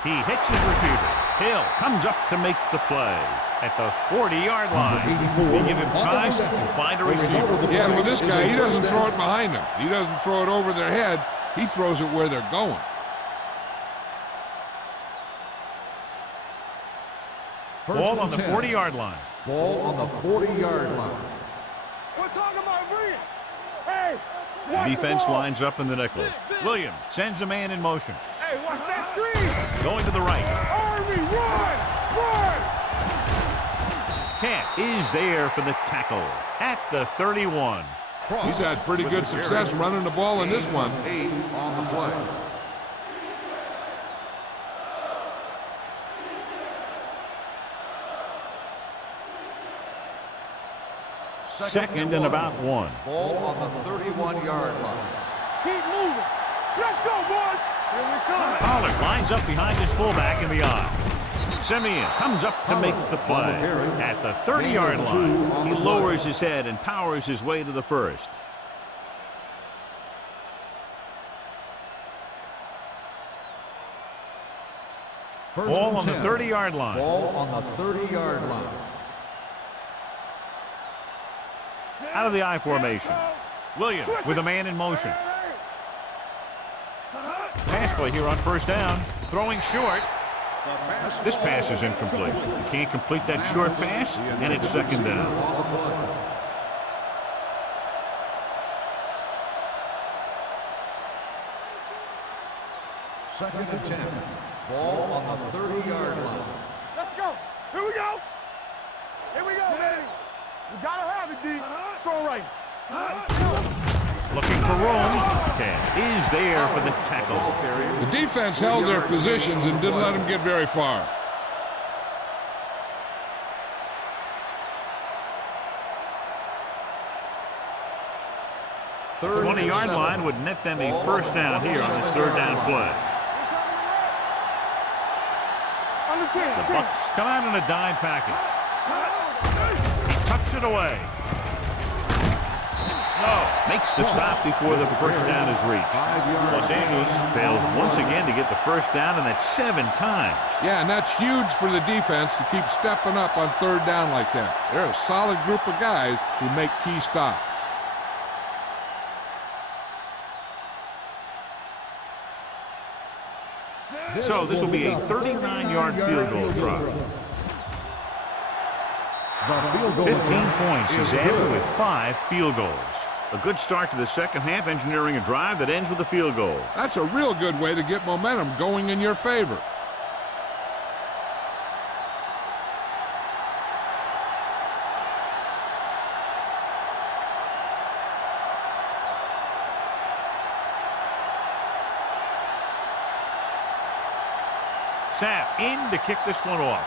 He hits his receiver. Hill comes up to make the play at the 40-yard line. We give him time to find a receiver. Yeah, well, this guy, he doesn't throw it behind them. He doesn't throw it over their head. He throws it where they're going. Ball on the 40-yard line. Ball on the 40-yard line. We're talking about brilliant. Hey, The defense lines up in the nickel. Williams sends a man in motion. Hey, watch that screen. Going to the right. Army, run, run. Camp is there for the tackle at the 31. He's had pretty good success running the ball in this one. 8 on the play. Second and about 1. Ball on the 31-yard line. Keep moving. Let's go, boys. Here we come. Pollard lines up behind his fullback in the aisle. Simeon comes up to make the play at the 30-yard line. He lowers his head and powers his way to the first. Ball on the 30-yard line. Ball on the 30-yard line. Out of the I formation. Williams with a man in motion. Pass play here on first down. Throwing short. This pass is incomplete. He can't complete that short pass, and it's second down. Second and 10. Ball on the 30-yard line. Let's go. Here we go. Here we go, baby. You gotta have it, D. Strong right. Looking for room. Camp is there for the tackle. The defense held their positions and didn't let them get very far. The 20-yard line would net them a first down here on this third down play. The Bucks come out in a dime package. He tucks it away. Snow makes the stop before the first down is reached. Los Angeles fails once again to get the first down, and that's 7 times. Yeah, and that's huge for the defense to keep stepping up on third down like that. They're a solid group of guys who make key stops. So this will be a 39-yard field goal try. 15 points is added with 5 field goals. A good start to the second half, engineering a drive that ends with a field goal. That's a real good way to get momentum going in your favor. Sapp in to kick this one off.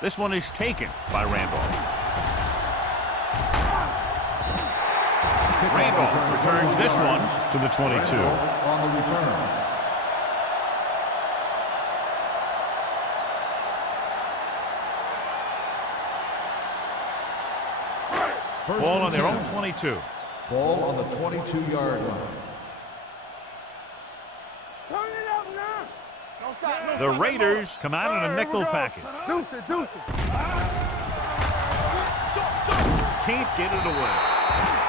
This one is taken by Randolph. Randolph returns this one to the 22. On the return. Ball on their own 22. Ball on the 22-yard line. Turn it up now. Don't stop. The Raiders come out in a nickel package. Deuce it, deuce it. Can't get it away.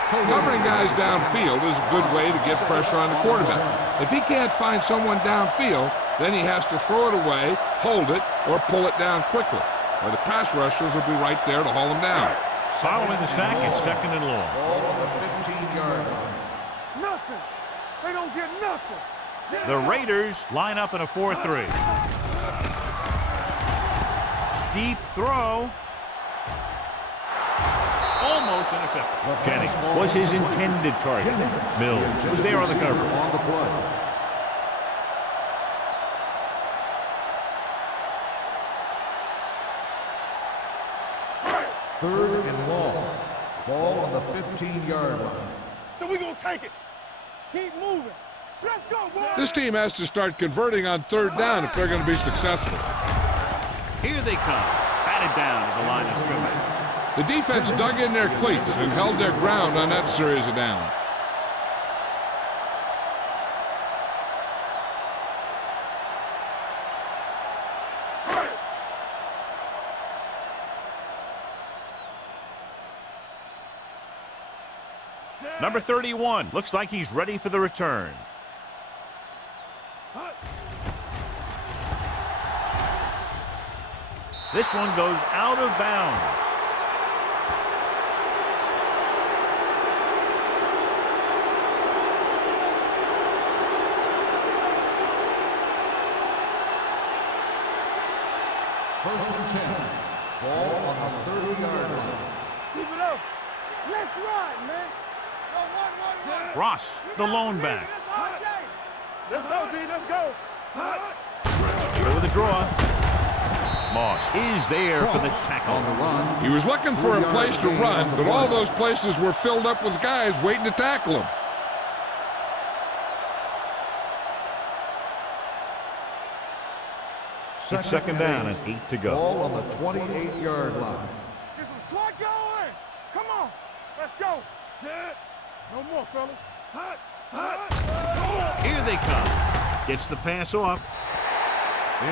Covering guys downfield is a good way to get pressure on the quarterback. If he can't find someone downfield, then he has to throw it away, hold it, or pull it down quickly. Or the pass rushers will be right there to haul him down. Following the sack, it's 2nd and long. Ball on the 15-yard line. Nothing. They don't get nothing. The Raiders line up in a 4-3. Deep throw. Almost intercepted. Jennings was his intended target. Mills was there on the cover. On the play. Third and long. Ball on the 15-yard line. So we're going to take it. Keep moving. Let's go, boys. This team has to start converting on 3rd down if they're going to be successful. Here they come. Batted down at the line of scrimmage. The defense dug in their cleats and held their ground on that series of downs. Number 31 looks like he's ready for the return. This one goes out of bounds. First and 10. Ball on the 30-yard line. Keep it up. Let's ride, man. Ross, the lone back. Let's go, D. Let's go. Here with a draw. Moss is there for the tackle. On the run. He was looking for a place to run, but all those places were filled up with guys waiting to tackle him. It's 2nd down and 8 to go. Ball on the 28-yard line. Get some slot going. Come on. Let's go. Sit. No more, fellas. Here they come. Gets the pass off.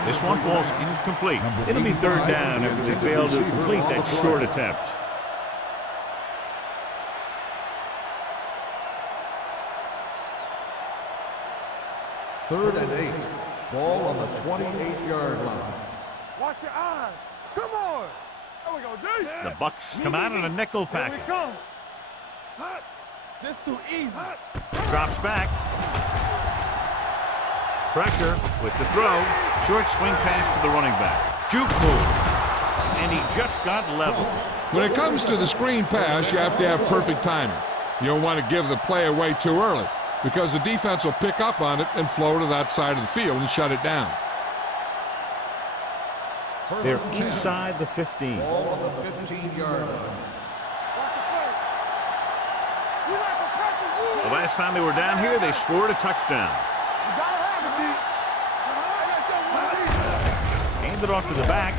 This one falls incomplete. It'll be 3rd down after they fail to complete that short attempt. Third and 8. Ball on the 28-yard line. Watch your eyes. Come on. There we go, D. The Bucks come out in a nickel Here we package. come. This too easy. Drops back. Pressure with the throw. Short swing pass to the running back. Juke move. And he just got level. When it comes to the screen pass, you have to have perfect timing. You don't want to give the play away too early, because the defense will pick up on it and flow to that side of the field and shut it down. They're inside the 15. Ball on the 15-yard line. Watch the play. We like a practice rule. The last time they were down here, they scored a touchdown. You gotta have it, D. Hey, let's go, D. Hand it off to the back.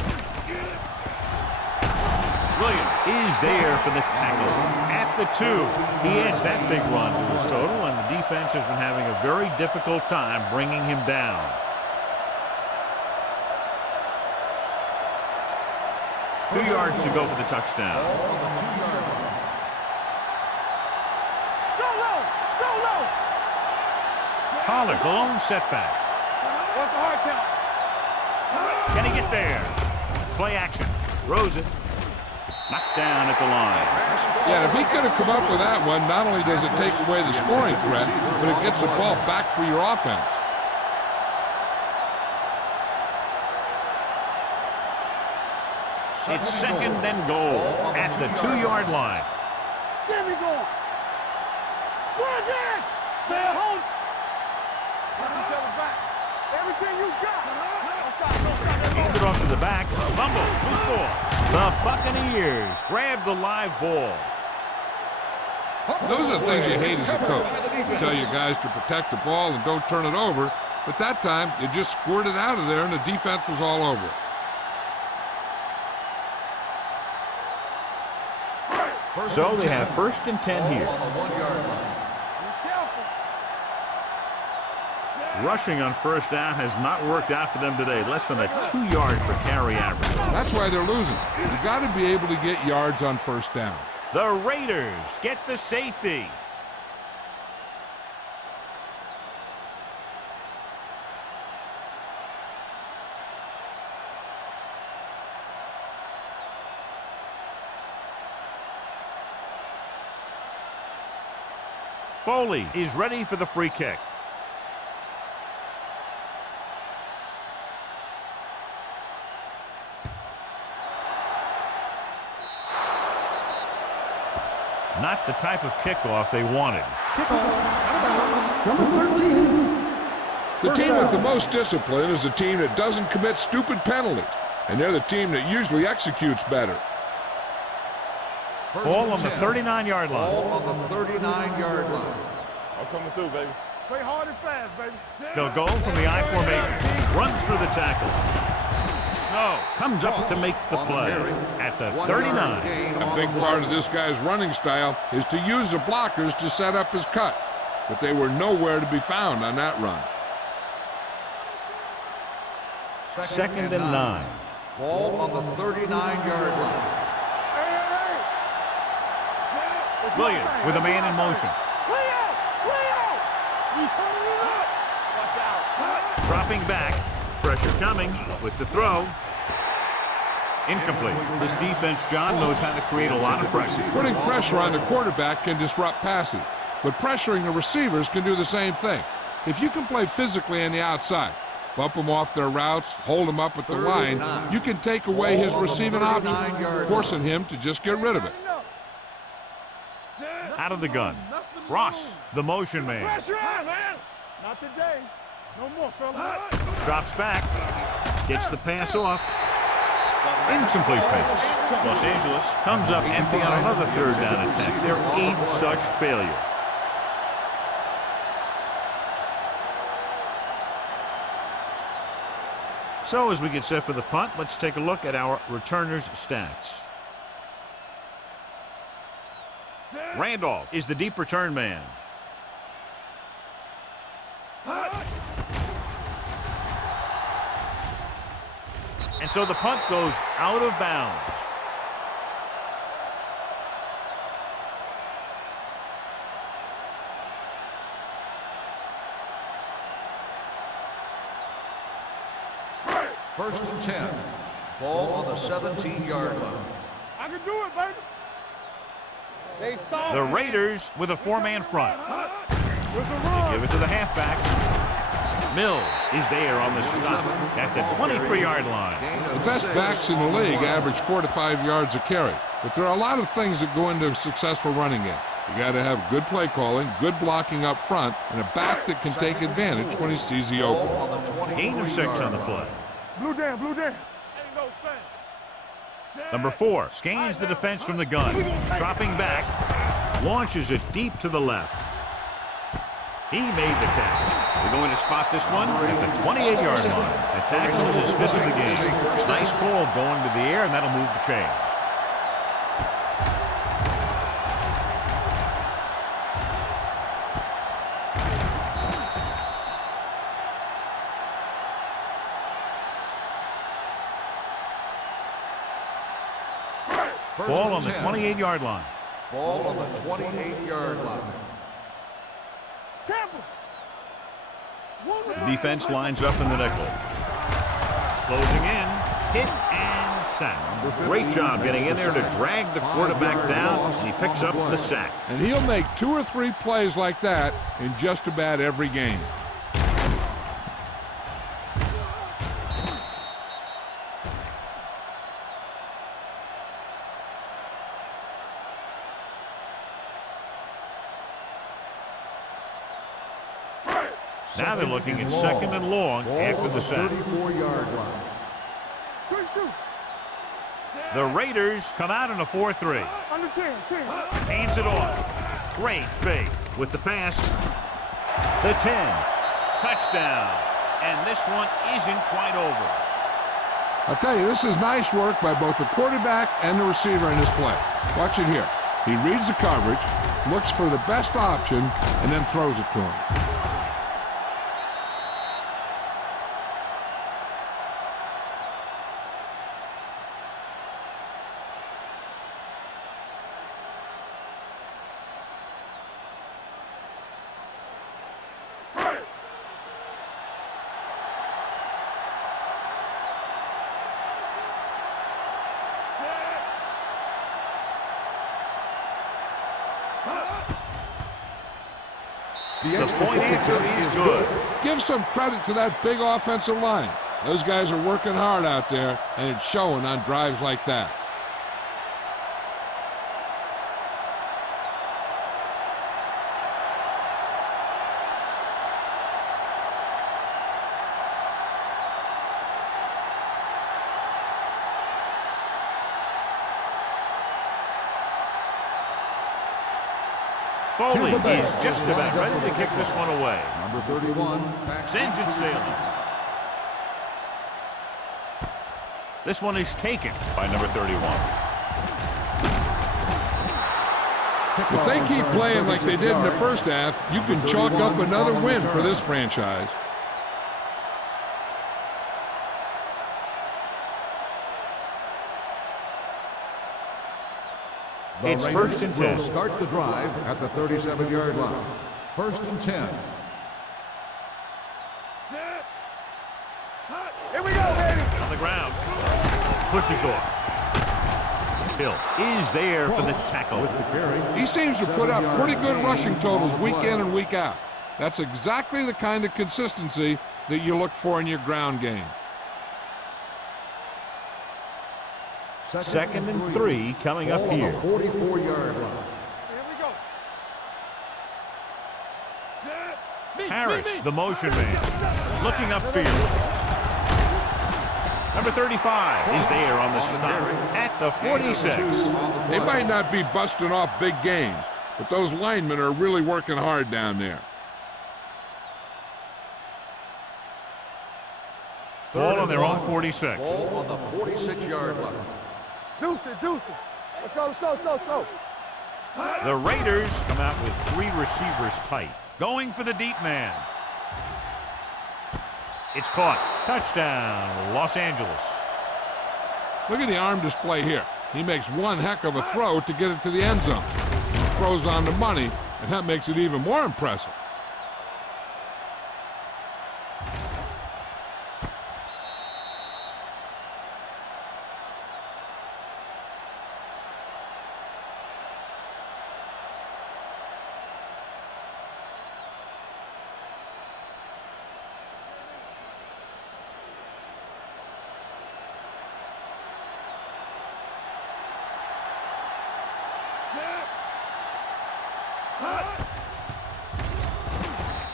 Williams is there for the tackle at the 2. He adds that big run to his total, and the defense has been having a very difficult time bringing him down. Two yards to go for the touchdown. Go low. Go low. Pollard, the lone setback. What's the hard count? Can he get there? Play action. Throws it. Knocked down at the line. Yeah, if he could have come up with that one, not only does it take away the scoring threat, but it gets the ball back for your offense. It's 2nd and goal at the 2-yard line. Get me going. Go again. Say it home. Get each other back. Everything you got. Don't stop. Hand it off to the back. Fumble. Loose ball. The Buccaneers grab the live ball. Those are the things you hate as a coach. You tell your guys to protect the ball and don't turn it over, but that time you just squirted out of there and the defense was all over it. So they have 1st and 10 here. On the 1-yard line. Be careful. Rushing on 1st down has not worked out for them today. Less than a 2-yard per carry average. That's why they're losing. You got to be able to get yards on 1st down. The Raiders get the safety. Foley is ready for the free kick. Not the type of kickoff they wanted. Kickoff out of bounds. Number 13. The team with the most discipline is the team that doesn't commit stupid penalties, and they're the team that usually executes better. Ball on the 39-yard line. Ball on the 39-yard line. I'm coming through, baby. Play hard and fast, baby. They'll go from the I formation. Runs through the tackle. Snow comes up to make the play at the 39. A big part of this guy's running style is to use the blockers to set up his cut, but they were nowhere to be found on that run. Second and 9. Ball on the 39-yard line. Williams with a man in motion. Play out! Play out! You turning it up! Watch out! Dropping back. Pressure coming with the throw. Incomplete. This defense, John, knows how to create a lot of pressure. Putting pressure on the quarterback can disrupt passing, but pressuring the receivers can do the same thing. If you can play physically on the outside, bump them off their routes, hold them up at the line, you can take away his receiving options, forcing him to just get rid of it. Out of the gun. Ross, the motion man. Pressure on, man! Not today. No more, fella. Drops back. Gets the pass off. Incomplete pass. Los Angeles comes up empty on another third down attempt. Their 8th such failure. So as we get set for the punt, let's take a look at our returners' stats. Randolph is the deep return man. And so the punt goes out of bounds. First and 10. Ball on the 17-yard line. I can do it, baby. They saw The Raiders with a 4-man front. They give it to the halfback. Mills is there on the stop at the 23-yard line. The best backs in the league average 4 to 5 yards a carry, but there are a lot of things that go into a successful running game. You got to have good play calling, good blocking up front, and a back that can take advantage when he sees the opening. Gain of 6 on the play. Blue down, blue down. Number 4 scans the defense from the gun. Dropping back, launches it deep to the left. He made the catch. They're going to spot this one at the 28-yard line. The tackle is his 5th of the game. Nice call going to the air, and that'll move the chain. Ball on the 28-yard line. Ball on the 28-yard line. The defense lines up in the nickel. Closing in, hit and sack. Great job getting in there to drag the quarterback down, and he picks up the sack. And he'll make 2 or 3 plays like that in just about every game. Now they're looking at 2nd and long after the sack. 34-yard line. The Raiders come out in a 4-3. Under 10. Hands it off. Great fake with the pass. The 10. Touchdown. And this one isn't quite over. I'll tell you, this is nice work by both the quarterback and the receiver in this play. Watch it here. He reads the coverage, looks for the best option, and then throws it to him. The point after is good. Give some credit to that big offensive line. Those guys are working hard out there, and it's showing on drives like that. Foley is just about ready to kick this one away. Number 31. Sends it sailing. This one is taken by number 31. If they keep playing like they did in the first half, you can chalk up another win for this franchise. It's first and 10. Will start the drive at the 37-yard line. First and 10. Here we go, baby. On the ground. Pushes off. Hill is there for the tackle. With the carry. He seems to put up pretty good rushing totals week in and week out. That's exactly the kind of consistency that you look for in your ground game. Second and 3 coming up here. 44-yard line. Here we go. Harris, the motion man, looking upfield. Number 35 is there on the stop at the 46. They might not be busting off big games, but those linemen are really working hard down there. Ball on their own 46. Ball on the 46-yard line. Deuce it, deuce it. Let's go, let's go, let's go, let's go. The Raiders come out with 3 receivers tight, going for the deep man. It's caught. Touchdown, Los Angeles. Look at the arm display here. He makes one heck of a throw to get it to the end zone. He throws on the money, and that makes it even more impressive.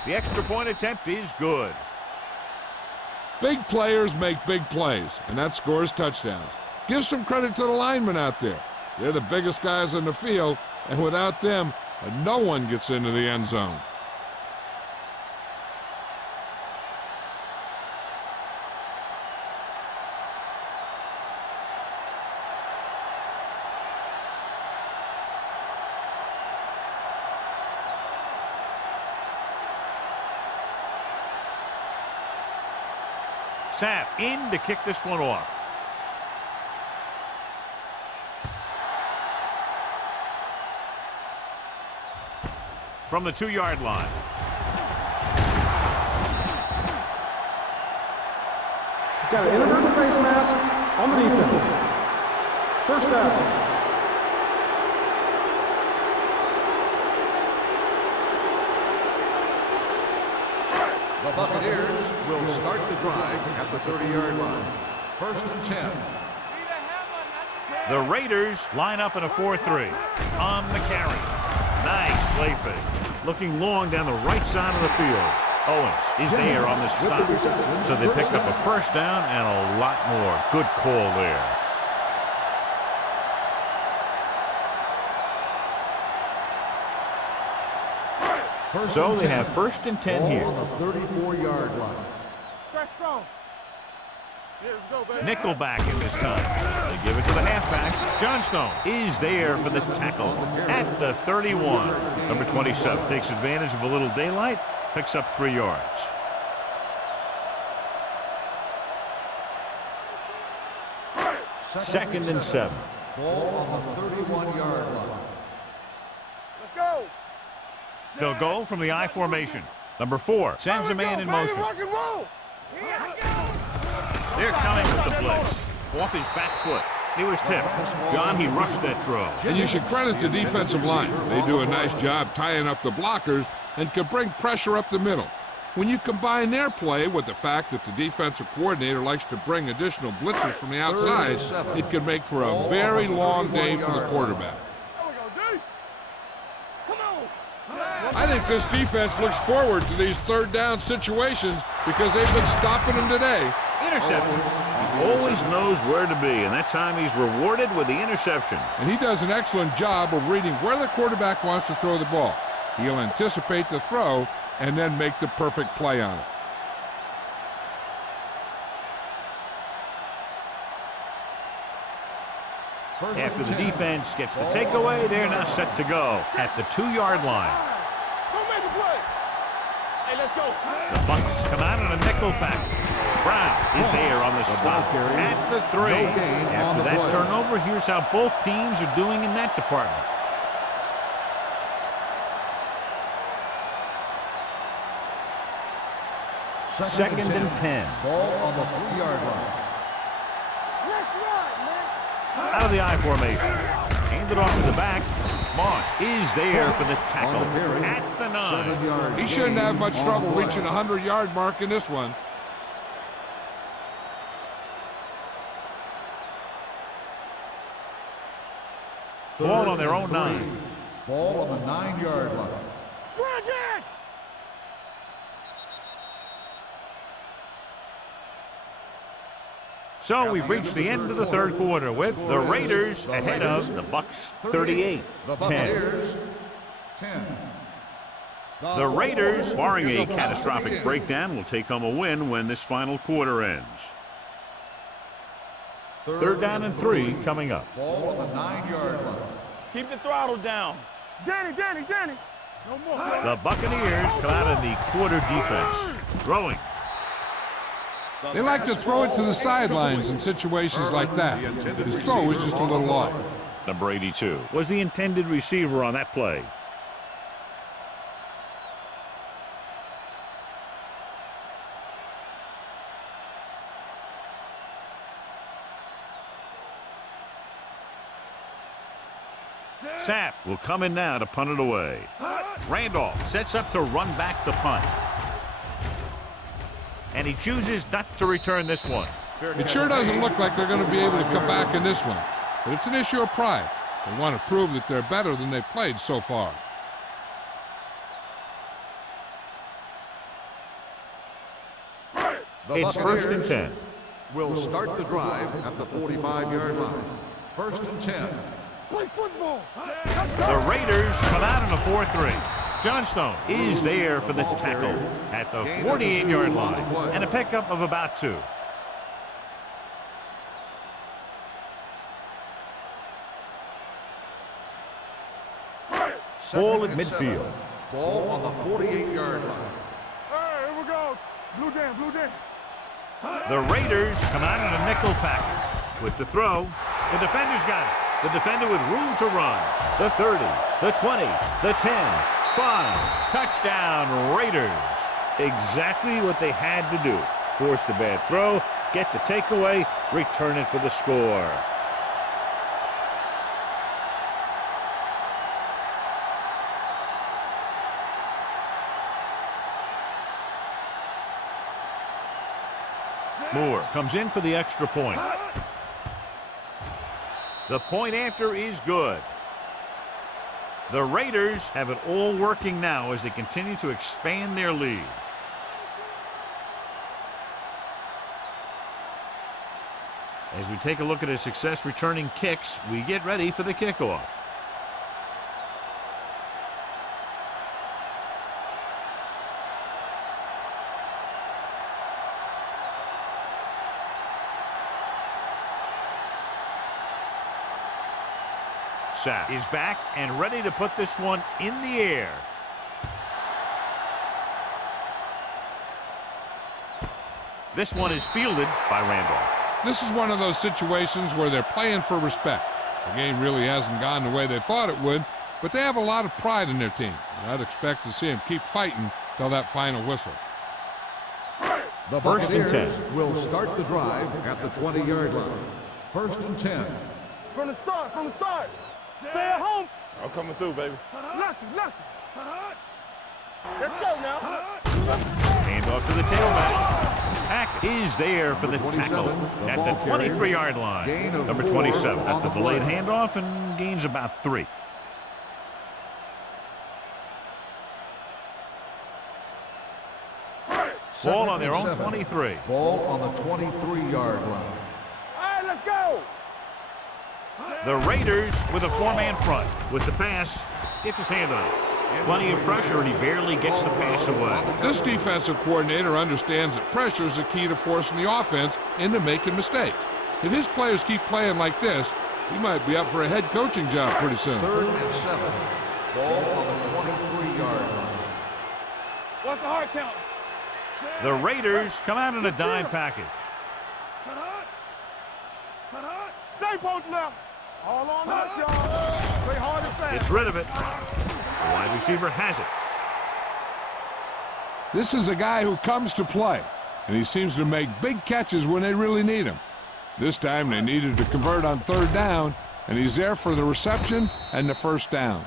The extra point attempt is good. Big players make big plays, and that scores touchdowns. Give some credit to the linemen out there. They're the biggest guys in the field, and without them, no one gets into the end zone. Sapp in to kick this one off. From the 2-yard line. Got an inadvertent face mask on the defense. First down. The Buccaneers will start the drive at the 30-yard line. First and 10. The Raiders line up in a 4-3. On the carry. Nice play fake. Looking long down the right side of the field. Owens is there on the stop. So they picked up a first down and a lot more. Good call there. So they have first and 10 here. On the 34-yard line. Stretch strong. Yeah, let's go, baby. Nickelback in this time. They give it to the halfback. Johnstone is there for the tackle at the 31. Number 27 takes advantage of a little daylight, picks up 3 yards. Second and 7. Ball on the 31-yard line. Let's go. They'll go from the I formation. Number 4 sends a man in motion. Rock and roll. They're coming with the blitz. Off his back foot. He was tipped. John, he rushed that throw. And you should credit the defensive line. They do a nice job tying up the blockers, and can bring pressure up the middle. When you combine their play with the fact that the defensive coordinator likes to bring additional blitzers from the outside, it can make for a very long day for the quarterback. I think this defense looks forward to these third down situations because they've been stopping them today. Interception. He always knows where to be, and that time he's rewarded with the interception. And he does an excellent job of reading where the quarterback wants to throw the ball. He'll anticipate the throw and then make the perfect play on it. After the defense gets the takeaway, they're now set to go at the 2-yard line. Don't make a play. Hey, let's go. The Bucs come out in a nickel package. Brown is there on the stop at the 3. After that turnover, here's how both teams are doing in that department. Second and 10. Ball on the 3-yard line. Let's run, man. Out of the I formation. Handed off to the back. Moss is there for the tackle at the 9. He shouldn't have much trouble reaching the 100-yard mark in this one. Ball on their own 9. Ball on the 9-yard line. Bridget! So we've reached the end of the third quarter with the Raiders ahead of the Bucs 38-10. Buccaneers 10. The Raiders, barring a catastrophic breakdown, will take home a win when this final quarter ends. Third down and 3 coming up. Ball on the 9-yard line. Keep the throttle down. Danny. No more. The Buccaneers come out in the quarter defense. Throwing. They like to throw it to the sidelines in situations like that. His throw is just a little off. Number 82 was the intended receiver on that play. Sapp will come in now to punt it away. Randolph sets up to run back the punt. And he chooses not to return this one. It sure doesn't look like they're going to be able to come back in this one. But it's an issue of pride. They want to prove that they're better than they've played so far. It's first and 10. Will start the drive at the 45-yard line. First and 10. Play football. The Raiders come out in a 4-3. Johnstone is there for the tackle at the 48-yard line and a pickup of about 2. Ball at midfield. Ball on the 48-yard line. Hey, here we go. Blue Dan. The Raiders come out in a nickel package. With the throw, the defender's got it. The defender with room to run. The 30, the 20, the 10, 5. Touchdown, Raiders. Exactly what they had to do. Force the bad throw, get the takeaway, return it for the score. Moore comes in for the extra point. The point after is good. The Raiders have it all working now as they continue to expand their lead. As we take a look at his success returning kicks, we get ready for the kickoff. Sapp is back and ready to put this one in the air. This one is fielded by Randolph. This is one of those situations where they're playing for respect. The game really hasn't gone the way they thought it would, but they have a lot of pride in their team. And I'd expect to see them keep fighting till that final whistle. The First and 10. Will start the drive at the 20-yard line. First and 10. From the start. Stay at home. I'm coming through, baby. Lucky. Let's go now. Hand off to the tailback. Pack is there for the tackle at the 23-yard line. Number 27 at the delayed handoff and gains about 3. Ball on their own 23. Ball on the 23-yard line. All right, let's go. The Raiders with a 4-man front. With the pass, gets his hand on it. Plenty of pressure, and he barely gets the pass away. This defensive coordinator understands that pressure is the key to forcing the offense into making mistakes. If his players keep playing like this, he might be up for a head coaching job pretty soon. 3rd and 7. Ball on the 23-yard line. What's the hard count? The Raiders come out in a dime package. Stay post left. All on us, y'all. Play hard and fast. Gets rid of it. The wide receiver has it. This is a guy who comes to play, and he seems to make big catches when they really need him. This time they needed to convert on 3rd down, and he's there for the reception and the 1st down.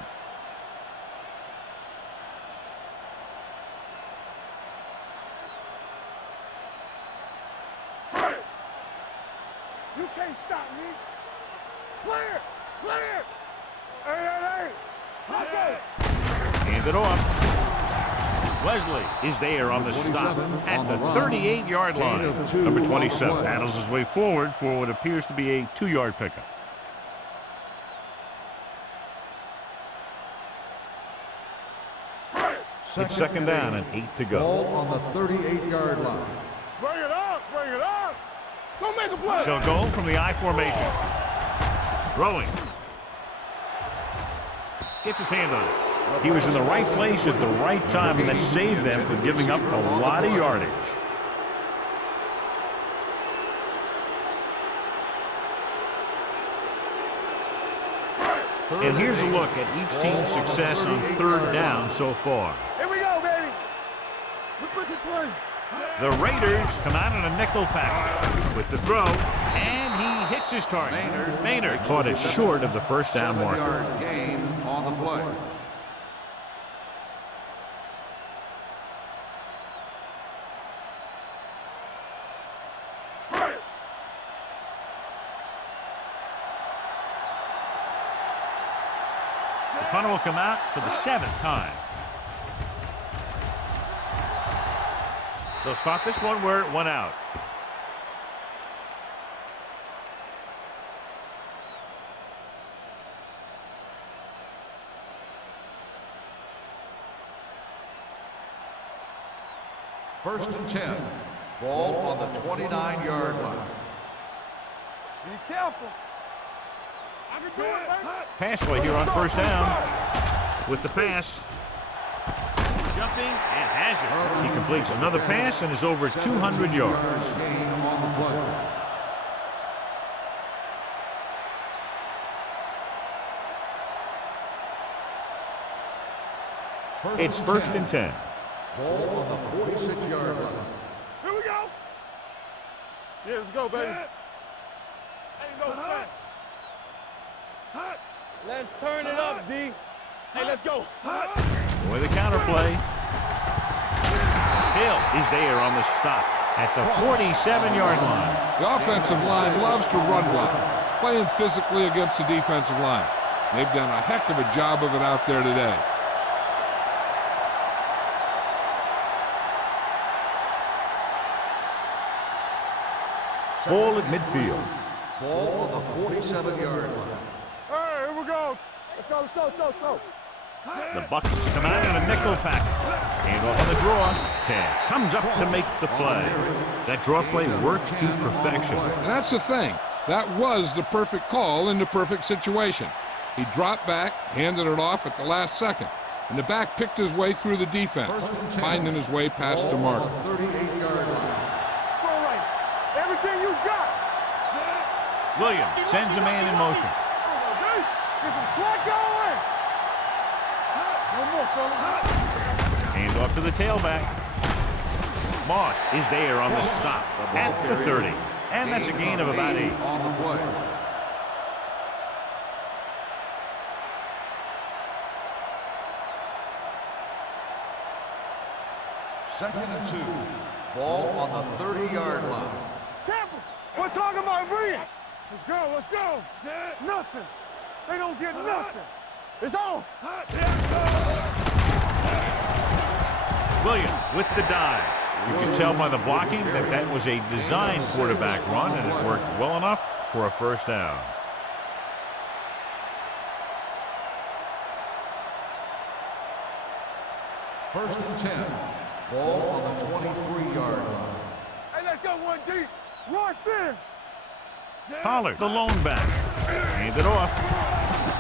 You can't stop me. Clear! Clear! Hey! Hand it off. Wesley is there on the stop at the 38-yard line. Number 27 battles his way forward for what appears to be a 2-yard pickup. It's 2nd down and 8 to go. Ball on the 38-yard line. Bring it up! Bring it up! Don't make a play! They'll go from the I formation. Throwing. Gets his hand on it. He was in the right place at the right time, and that saved them from giving up a lot of yardage. And here's a look at each team's success on 3rd down so far. Here we go, baby! Let's make it play! The Raiders come out in a nickel package with the throw, and he hits his target. Maynard caught it short of the 1st down marker. 7-yard gain on the play. The punter will come out for the 7th time. They'll spot this one where it went out. First and 10. Ball on the 29-yard line. Be careful. I can do it, baby. Pass play here on 1st down. With the pass. Jumping and has it. He completes another pass and is over 200 yards. Gain on the play. It's 1st and 10. Ball on the 46-yard line. Here we go. Yeah, let's go, baby. Ain't no fat. Let's turn it up, D. Hey, let's go. Boy, the counter play. Hill is there on the stop at the 47-yard line. The offensive line loves to run block, playing physically against the defensive line. They've done a heck of a job of it out there today. Ball at midfield. Ball on the 47-yard line. Hey, here we go. Let's go, let's go, let's go, let's go. The Bucks come out in a nickel package. Hand off on the draw. Cash comes up to make the play. That draw play works to perfection. And that's the thing. That was the perfect call in the perfect situation. He dropped back, handed it off at the last second, and the back picked his way through the defense, finding his way past the marker. 38-yard line. Throw right. Everything you got. Williams sends a man in motion. Get some slack going. One more, fellas. Hand off to the tailback. Moss is there on the stop at the 30. And that's a gain of about 8. On the play. 2nd and 2. Ball on the 30-yard line. Tampa, we're talking about Brian. Let's go, let's go. Nothing. They don't get nothing. It's on. Williams with the dive. You can tell by the blocking that that was a designed quarterback run, and it worked well enough for a first down. First and 10. Ball on the 23-yard line. Hey, let's go one deep. Rush in. Pollard, the lone back. Hand it off.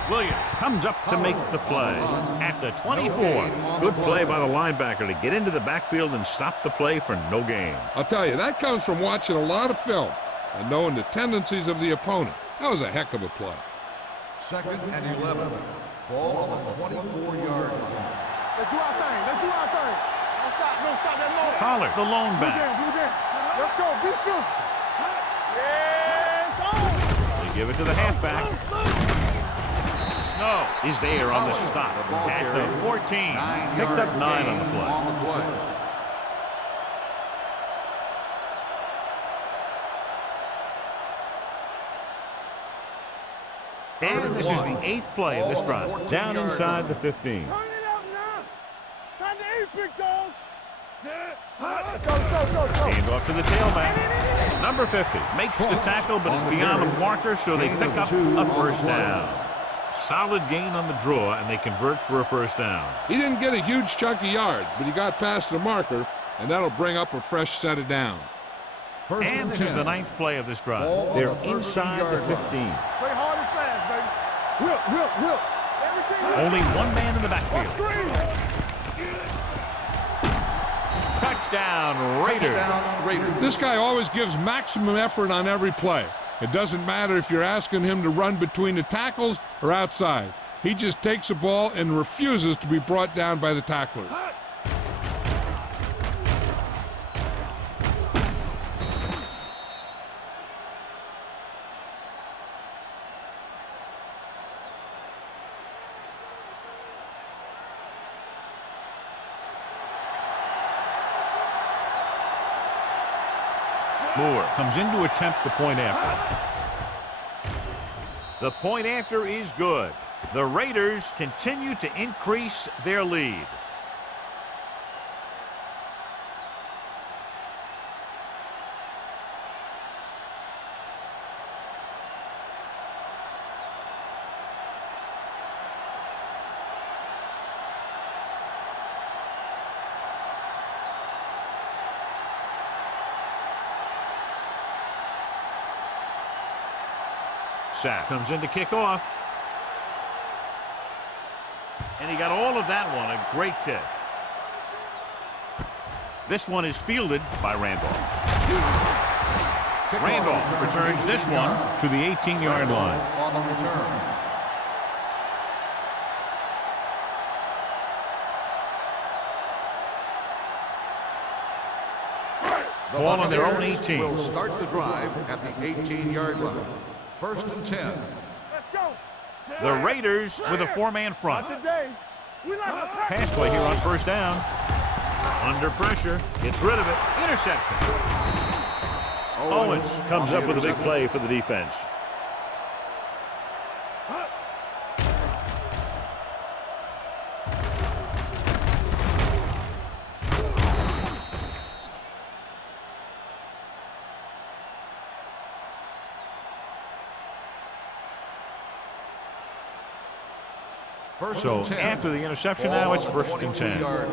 Williams comes up to make the play at the 24. Good play by the linebacker to get into the backfield and stop the play for no gain. I'll tell you, that comes from watching a lot of film and knowing the tendencies of the opponent. That was a heck of a play. 2nd and 11. Ball on the 24-yard line. Let's do our thing. Let's do our thing. Don't stop that long. Pollard, the lone Do back. that. Let's go. Be physical. Yes, on. They give it to the halfback. Snow is there on the stop at the 14. Picked up 9 on the play. And this is the 8th play of this drive. Down inside the 15. Turn it up now. Time to eat, big dogs. Let's go. Hand off to the tailback. Number 50 makes the tackle, but it's beyond the marker, so they pick up a first down. Solid gain on the draw, and they convert for a first down. He didn't get a huge chunk of yards, but he got past the marker, and that'll bring up a fresh set of down. And this is the 9th play of this drive. They're inside the 15. Play hard and fast, baby. Whip. Everything. Only one man in the backfield. Touchdown, Raiders. This guy always gives maximum effort on every play. It doesn't matter if you're asking him to run between the tackles or outside. He just takes the ball and refuses to be brought down by the tacklers. Moore comes in to attempt the point after. The point after is good. The Raiders continue to increase their lead. Sack comes in to kick off. And he got all of that one. A great kick. This one is fielded by Randolph. Randolph returns this one to the 18-yard line. On the return. The Ball on their own Buccaneers 18. will start the drive at the 18-yard line. First and 10. Let's go. The Raiders with a four-man front. Today, we like to Pass play here on first down. Under pressure. Gets rid of it. Interception. Owens comes up with a big play for the defense. So after the interception, now it's first and 10. Get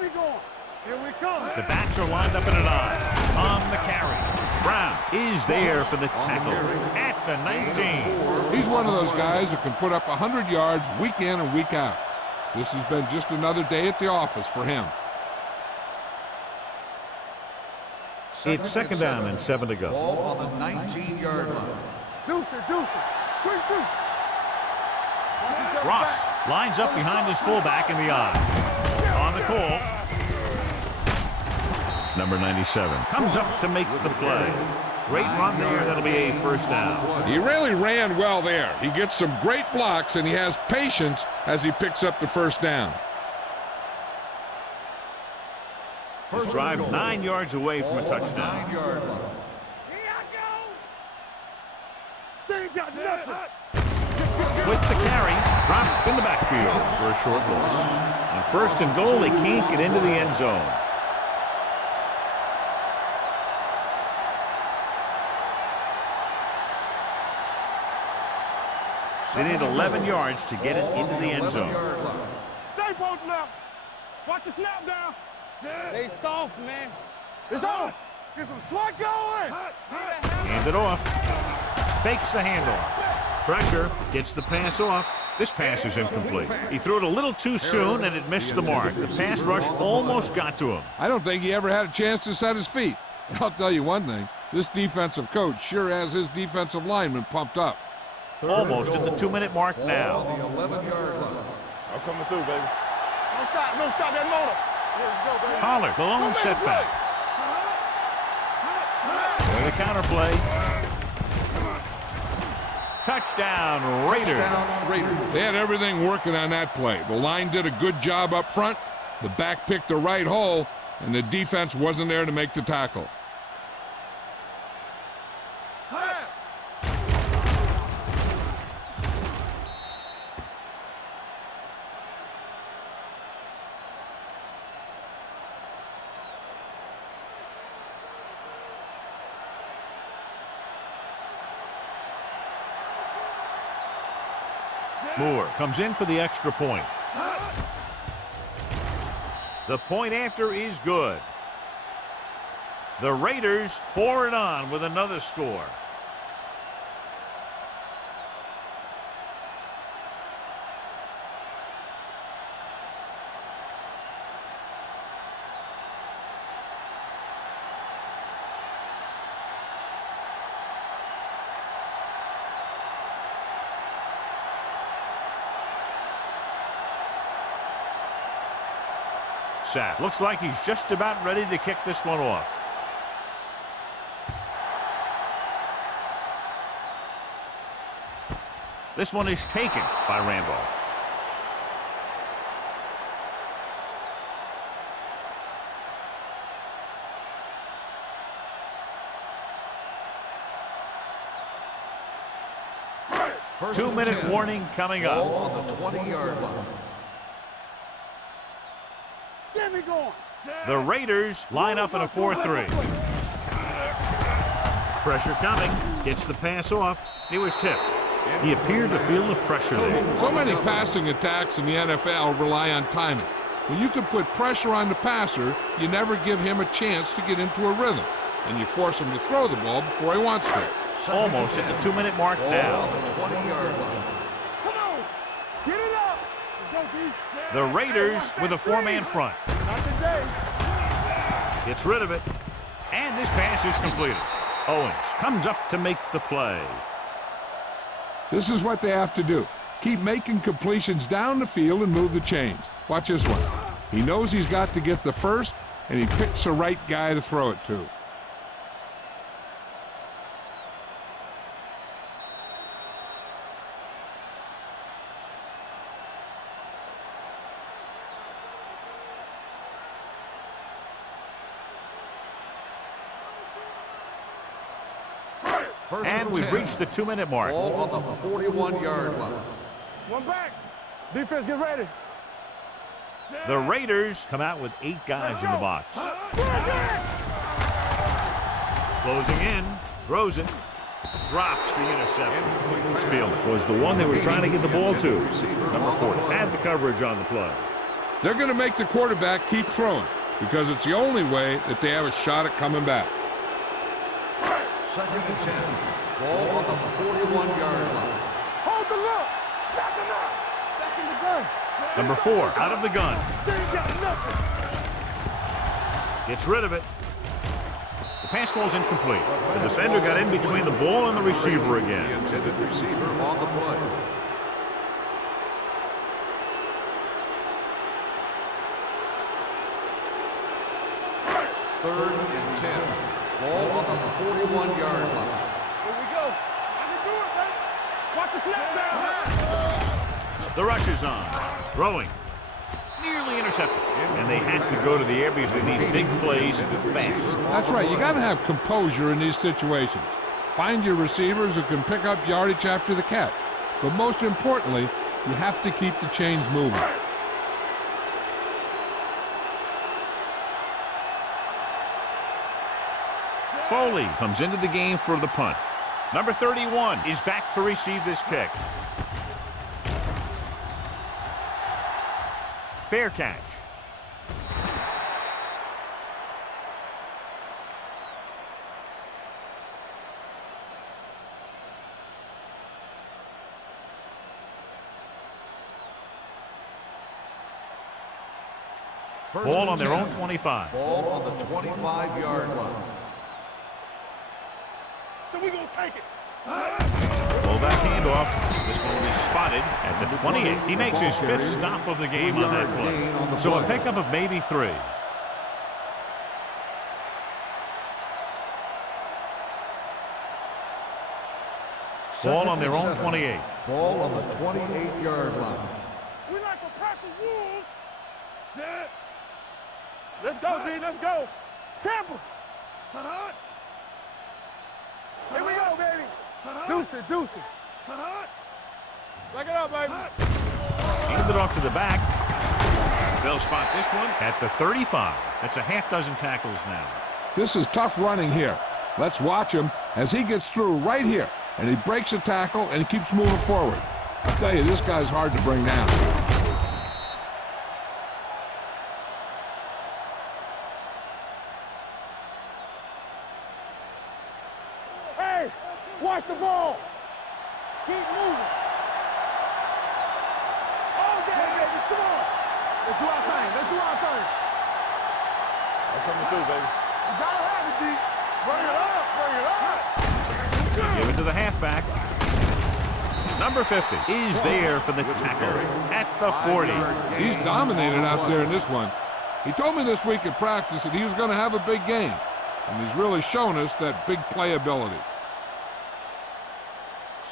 me going. Here we come. The backs are lined up in an eye. On the carry. Brown is there for the tackle at the 19. He's one of those guys who can put up 100 yards week in and week out. This has been just another day at the office for him. It's second down and 7 to go. Ball on the 19-yard line. Deuce it. Quick shoot. Ross lines up behind his fullback in the eye. On the call. Number 97 comes up to make the play. Great run there. That'll be a first down. He really ran well there. He gets some great blocks, and he has patience as he picks up the first down. His drive 9 yards away from a touchdown. 9-yard line. They ain't got nothing. With the carry, dropped in the backfield for a short loss. On 1st and goal, they can't get into the end zone. They need 11 yards to get it into the end zone. Stay both left. Watch the snap down. They soft, man. It's on. Get some swat going. Hand it off. Fakes the handoff. Pressure, gets the pass off. This pass is incomplete. He threw it a little too soon and it missed the mark. The pass rush almost got to him. I don't think he ever had a chance to set his feet. I'll tell you one thing, this defensive coach sure has his defensive linemen pumped up. Almost at the 2-minute mark now. The 11-yard line. I'm coming through, baby. Don't stop that motor. Let's go, baby. Pollard, the lone setback. With a counter play. Touchdown, Raiders. Touchdown, Raiders. They had everything working on that play. The line did a good job up front, the back picked the right hole, and the defense wasn't there to make the tackle. Moore comes in for the extra point. The point after is good. The Raiders pour it on with another score. Sack. Looks like he's just about ready to kick this one off. This one is taken by Randolph. First 2-minute and 10. warning coming Ball up. on the 20-yard line. Get me going. The Raiders line up in a 4-3. Pressure coming. Gets the pass off. He was tipped. He appeared to feel the pressure there. So many passing attacks in the NFL rely on timing. When you can put pressure on the passer, you never give him a chance to get into a rhythm, and you force him to throw the ball before he wants to. Almost at the 2-minute mark Ball now. on the 20-yard line. Come on. Get it up. Let's go, B. The Raiders with a 4-man front. Not today. Gets rid of it. And this pass is completed. Owens comes up to make the play. This is what they have to do. Keep making completions down the field and move the chains. Watch this one. He knows he's got to get the first, and he picks the right guy to throw it to. And we've reached the 2-minute mark. Ball on the 41-yard line. One back. Defense, get ready. The Raiders come out with 8 guys in the box. Closing in, throws it, drops the interception. Spielman was the one they were trying to get the ball to. Number 40 had the coverage on the play. They're going to make the quarterback keep throwing because it's the only way that they have a shot at coming back. Second and 10. Ball on the 41-yard line. Hold the look. Back him up. Back in the gun. Number 4 out of the gun. They ain't got nothing. Gets rid of it. The pass falls incomplete. The defender got in between the ball and the receiver The again. intended receiver on the play. Third and 10. Ball on the 41-yard line. Here we go. I can do it, baby. Watch the snap down. The rush is on. Throwing. nearly intercepted. And they have to go to the air because they need big plays fast. That's right. You got to have composure in these situations. Find your receivers who can pick up yardage after the catch. But most importantly, you have to keep the chains moving. Foley comes into the game for the punt. Number 31 is back to receive this kick. Fair catch. Ball on their own 25. Ball on the 25-yard line. So we're going to take it. Pull that handoff. This one will be spotted at the 28. He makes his 5th stop of the game on that play. So a pickup of maybe 3. Ball on their own 28. Ball on the 28-yard line. We like a pack of wolves. Set. Let's go, D. Let's go. Tampa. Here we go, baby. Deuce it, deuce it. Back it up, baby. Hand it off to the back. They'll spot this one at the 35. That's a half dozen tackles now. This is tough running here. Let's watch him as he gets through right here. And he breaks a tackle and he keeps moving forward. I'll tell you, this guy's hard to bring down. Hey, watch the ball. Keep moving. Oh, yeah, baby, come on. Let's do our thing. Let's do our thing. I'm coming through, baby. You gotta have it, D. Bring it up. Bring it up. Give it to the halfback. Number 50 is there for the tackle at the 40. He's dominated out there in this one. He told me this week at practice that he was going to have a big game. And he's really shown us that big playability.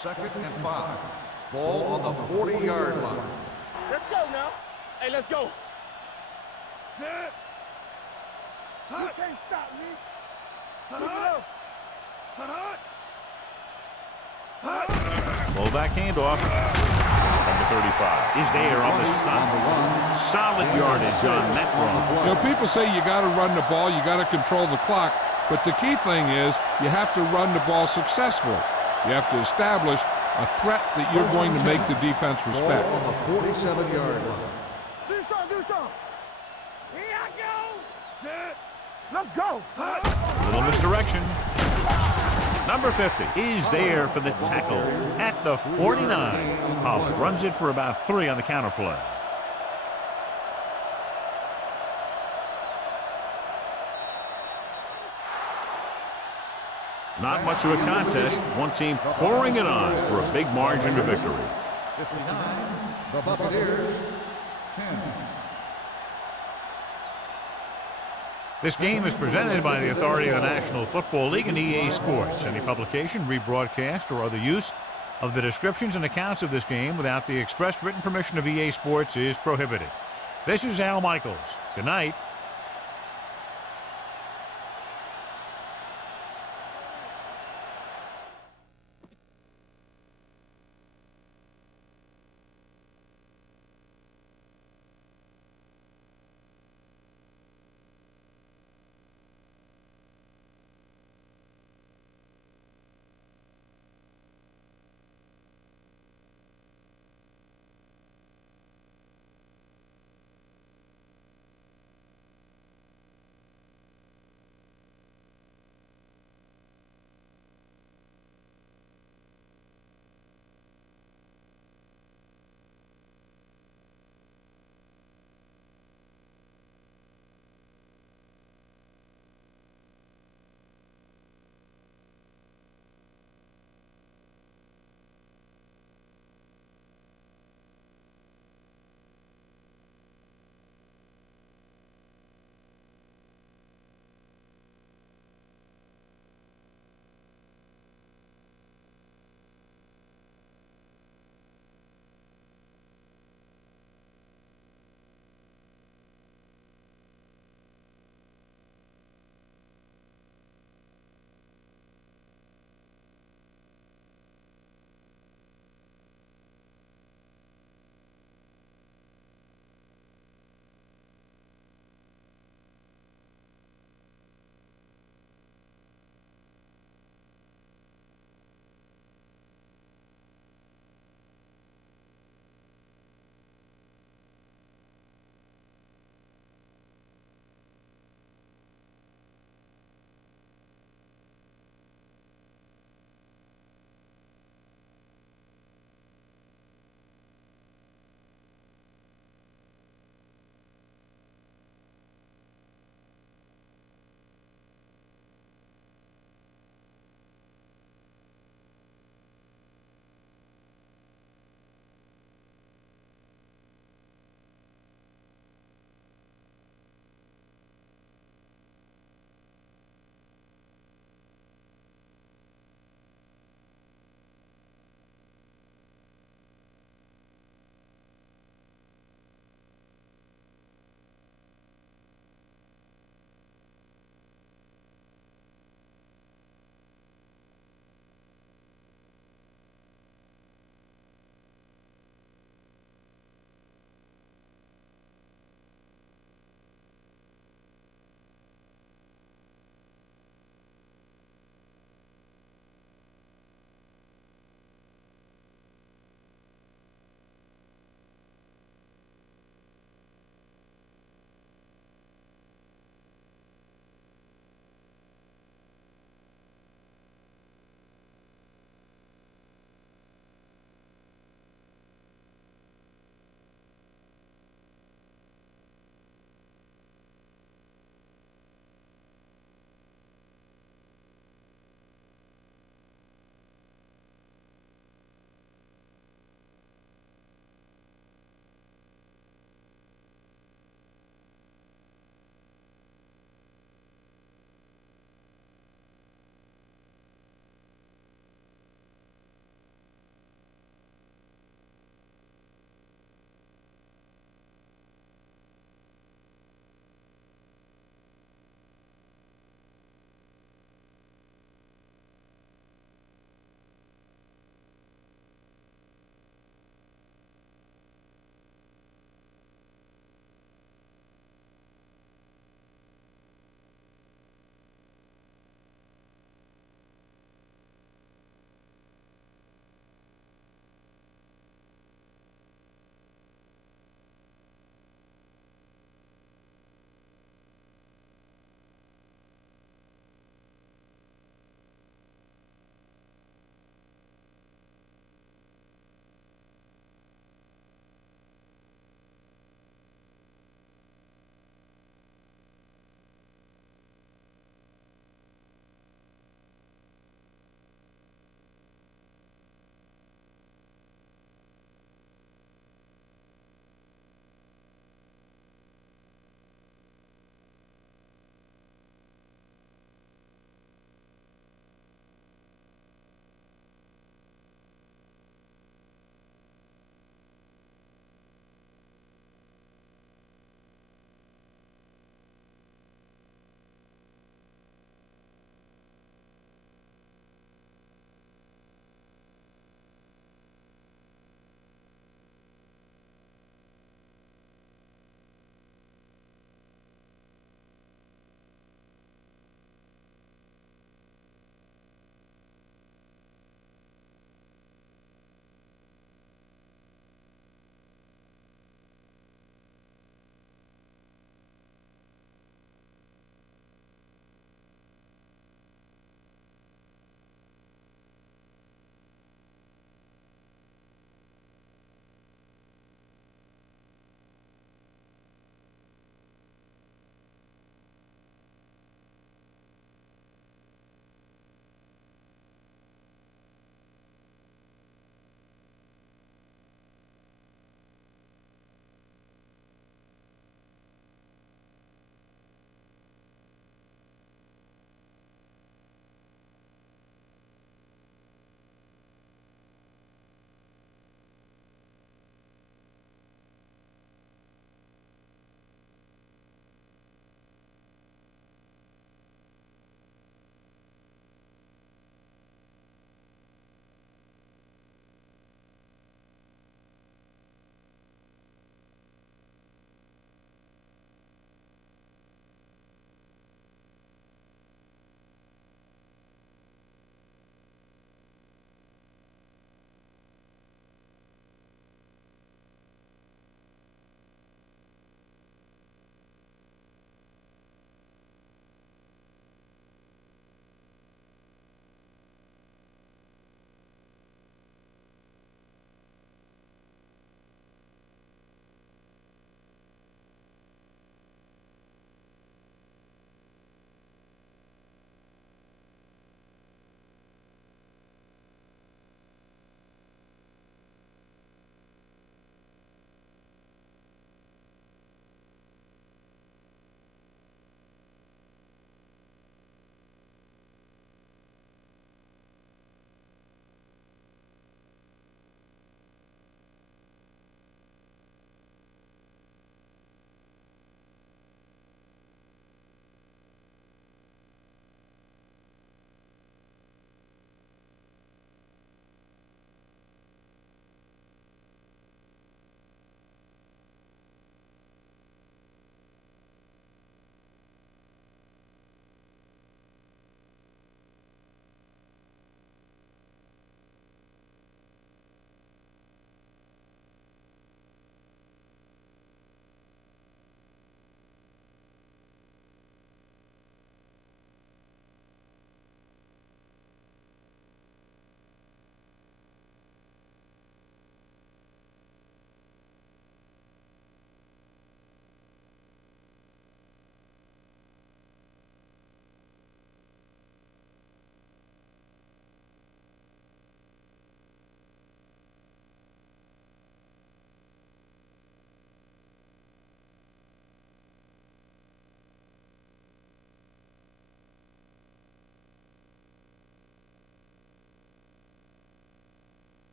2nd and 5. Ball on the 40-yard line. Let's go now. Hey, let's go. Set. You can't stop me. Keep it up. Pull back handoff. Number 35 is there on the stop. Solid yardage on that run. You know, people say you got to run the ball, you got to control the clock, but the key thing is you have to run the ball successfully. You have to establish a threat that you're going to make the defense respect. Ball on the 47-yard line. Do something, do something. Here I go. Set. Let's go. Little misdirection. Number 50 is there for the tackle at the 49. Pollard runs it for about 3 on the counter play. Not much of a contest. One team pouring it on for a big margin of victory. 59, the Buccaneers, 10. This game is presented by the authority of the National Football League and EA Sports. Any publication, rebroadcast, or other use of the descriptions and accounts of this game without the expressed written permission of EA Sports is prohibited. This is Al Michaels. Good night.